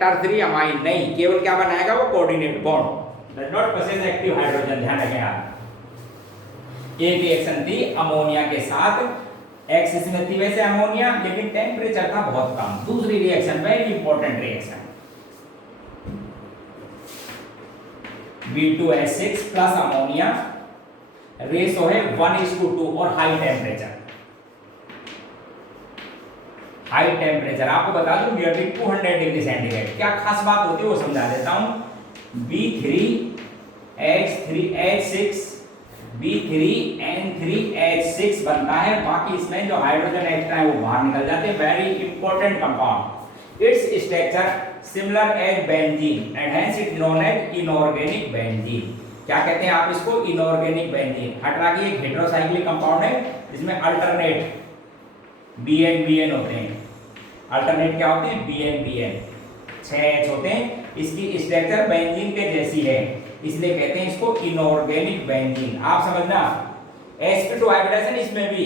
टर्सरी अमाइन नहीं, केवल क्या बनाएगा वो? Coordinate bond, does not possess active hydrogen. ध्यान रखें आप। एक रिएक्शन थी अमोनिया के साथ, एक्स इसमें थी वैसे अमोनिया, लेकिन टेम्परेचर था बहुत कम। दूसरी reaction very important reaction, B2H6 plus ammonia, ratio है 1:2 और हाई टेम्परेचर। हाई टेम्परेचर आपको बता दूं नियरली 200 डिग्री सेंटीग्रेड। क्या खास बात होती है वो समझा देता हूं। B3H6 बनता है, बाकी इसमें जो हाइड्रोजन एक्स्ट्रा है वो बाहर निकल जाते हैं। Very important compound. Its structure similar as benzene and hence it known as inorganic benzene. क्या कहते हैं आप इसको? Inorganic benzene. हटा के एक हेटेरोसाइक्लिक कंपाउंड है जिसमें अल्टरनेट BN होते हैं। अल्टरनेट क्या होते हैं? BN 6H होते हैं। इसकी स्ट्रक्चर बेंजीन के जैसी है, इसलिए कहते हैं इसको इनऑर्गेनिक बेंजीन। आप समझना, sp2 हाइब्रिडेशन इसमें भी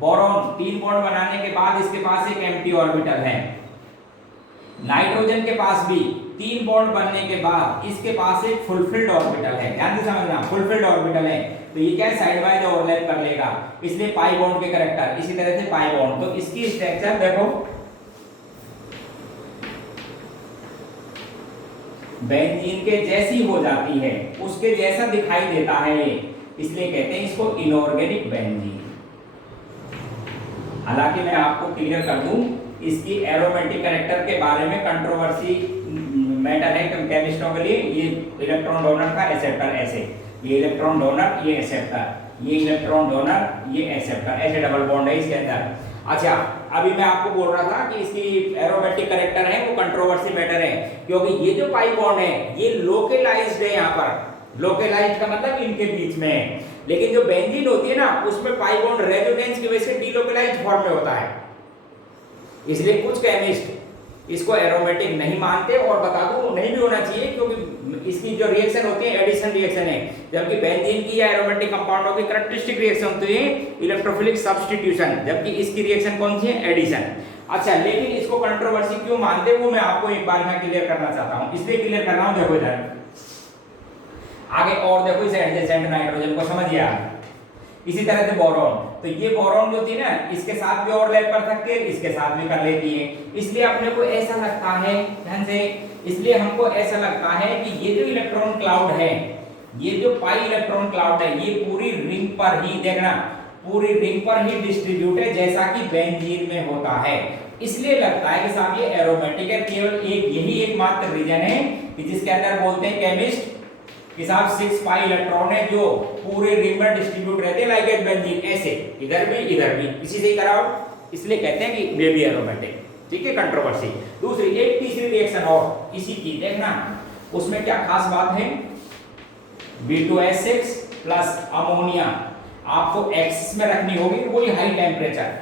बोरॉन 3 बॉन्ड बनाने के बाद इसके पास एक एम्प्टी ऑर्बिटल है। नाइट्रोजन के पास भी 3 बॉन्ड बनने के बाद इसके पास एक फुलफिल्ड ऑर्बिटल है। ध्यान से समझना, फुलफिल्ड ऑर्बिटल है तो ये क्या साइड बाय ओवरलैप कर लेगा, इसलिए पाई बॉन्ड के करेक्टर। इसी तरह से पाई बॉन्ड, तो इसकी स्ट्रक्चर देखो बेंजीन के जैसी हो जाती है, उसके जैसा दिखाई देता है ये, इसलिए कहते हैं इसको इनऑर्गेनिक बेंजीन। हालांकि मैं आपको क्लियर कर दूं, इसकी एरोमेटिक कैरेक्टर के बारे में कंट्रोवर्सी मैटर है केमिस्टों के लिए। ये इलेक्ट्रॉन डोनर का एक्सेप्टर, ऐसे ये इलेक्ट्रॉन डोनर, ये एक्सेप्टर, ये इलेक्ट्रॉन डोनर, ये एक्सेप्टर, ऐसे डबल बॉन्ड है इसके अंदर। अच्छा, अभी मैं आपको बोल रहा था कि इसकी एरोमेटिक कैरेक्टर है वो कंट्रोवर्सी मैटर है, क्योंकि ये जो पाई बॉन्ड है ये लोकलाइज्ड है। यहाँ पर लोकलाइज्ड का मतलब इनके बीच में है, लेकिन जो बेंजीन होती है ना उसमें पाई बॉन्ड रेजोनेंस की वजह से डीलोकलाइज्ड फॉर्म में होता है। इसलिए कुछ केमिस्ट इसको एरोमेटिक नहीं मानते, और बता दूं नहीं भी होना चाहिए, क्योंकि इसकी जो रिएक्शन होती है एडिशन रिएक्शन है, जबकि बेंजीन की या एरोमेटिक कंपाउंडों की कैरेक्टरिस्टिक रिएक्शन होती है इलेक्ट्रोफिलिक सब्स्टिट्यूशन, जबकि इसकी रिएक्शन कौन सी है? एडिशन। अच्छा, लेकिन इसको कंट्रोवर्सी क्यों मानते हैं वो मैं आपको एक बार यहाँ क्लियर करना चाहता हूँ, इसलिए क्लियर कर रहा हूँ। देखो इधर आगे और देखो, इसे एडजेसेंट नाइट्रोजन को समझिए आप। इसी तरह से बोरॉन, तो ये बोरॉन जो थी ना इसके साथ भी ओवरलैप कर सकती है, इसके साथ भी कर लेती है। इसलिए अपने को ऐसा लगता है, ध्यान से, इसलिए हमको ऐसा लगता है कि ये जो इलेक्ट्रॉन क्लाउड है ये जो पाई इलेक्ट्रॉन क्लाउड है ये पूरी रिंग पर ही, देखना, पूरी रिंग पर ही डिस्ट्रीब्यूट है जैसा कि बेंजीन में होता है। इसलिए लगता है कि साहब ये एरोमेटिक है। केवल एक यही एकमात्र रीजन है कि जिसके अंदर बोलते हैं केमिस्ट कि साहब 6 पाई इलेक्ट्रॉन है जो पूरे रिंग में डिस्ट्रीब्यूट रहते हैं लाइक एज बेंजीन, ऐसे इधर भी इसी से ही कराओ, इसलिए कहते हैं कि बेबी एरोमेटिक। ठीक है, कंट्रोवर्सी। दूसरी एक तीसरी रिएक्शन और इसी की, देखना उसमें क्या खास बात है, B2S6 प्लस अमोनिया आपको एक्सिस में रखनी होगी, वही हाई टेम्परेचर।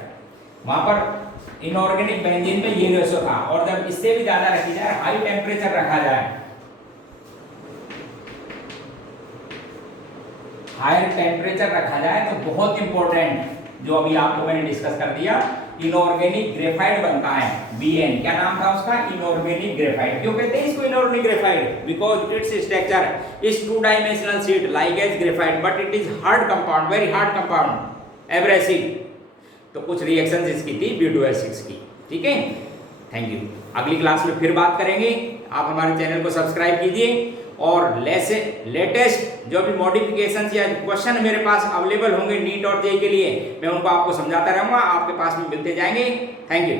वहां पर इनऑर्गेनिक बेंजीन में ये रेशो था, और जब इससे भी ज्यादा रखी जाए, हाई टेम्परेचर रखा जाए, हायर टेम्परेचर रखा जाए तो बहुत इंपॉर्टेंट जो अभी आपको मैंने डिस्कस कर दिया, इनऑर्गेनिक ग्रेफाइट बनता है, BN। क्या नाम था उसका? Inorganic graphite. क्यों कहते हैं इसको inorganic graphite? Because its structure is two dimensional sheet like as graphite but it is hard compound, very hard compound, abrasive. तो कुछ रिएक्शंस इसकी थी B2S6 की। ठीक है, थैंक यू। अगली क्लास में फिर बात करेंगे। आप हमारे चैनल को सब्सक्राइब कीजिए और लेटेस्ट जो भी मॉडिफिकेशंस या क्वेश्चन मेरे पास अवेलेबल होंगे नीट और जेईई के लिए, मैं उनको आपको समझाता रहूंगा, आपके पास में मिलते जाएंगे। Thank you.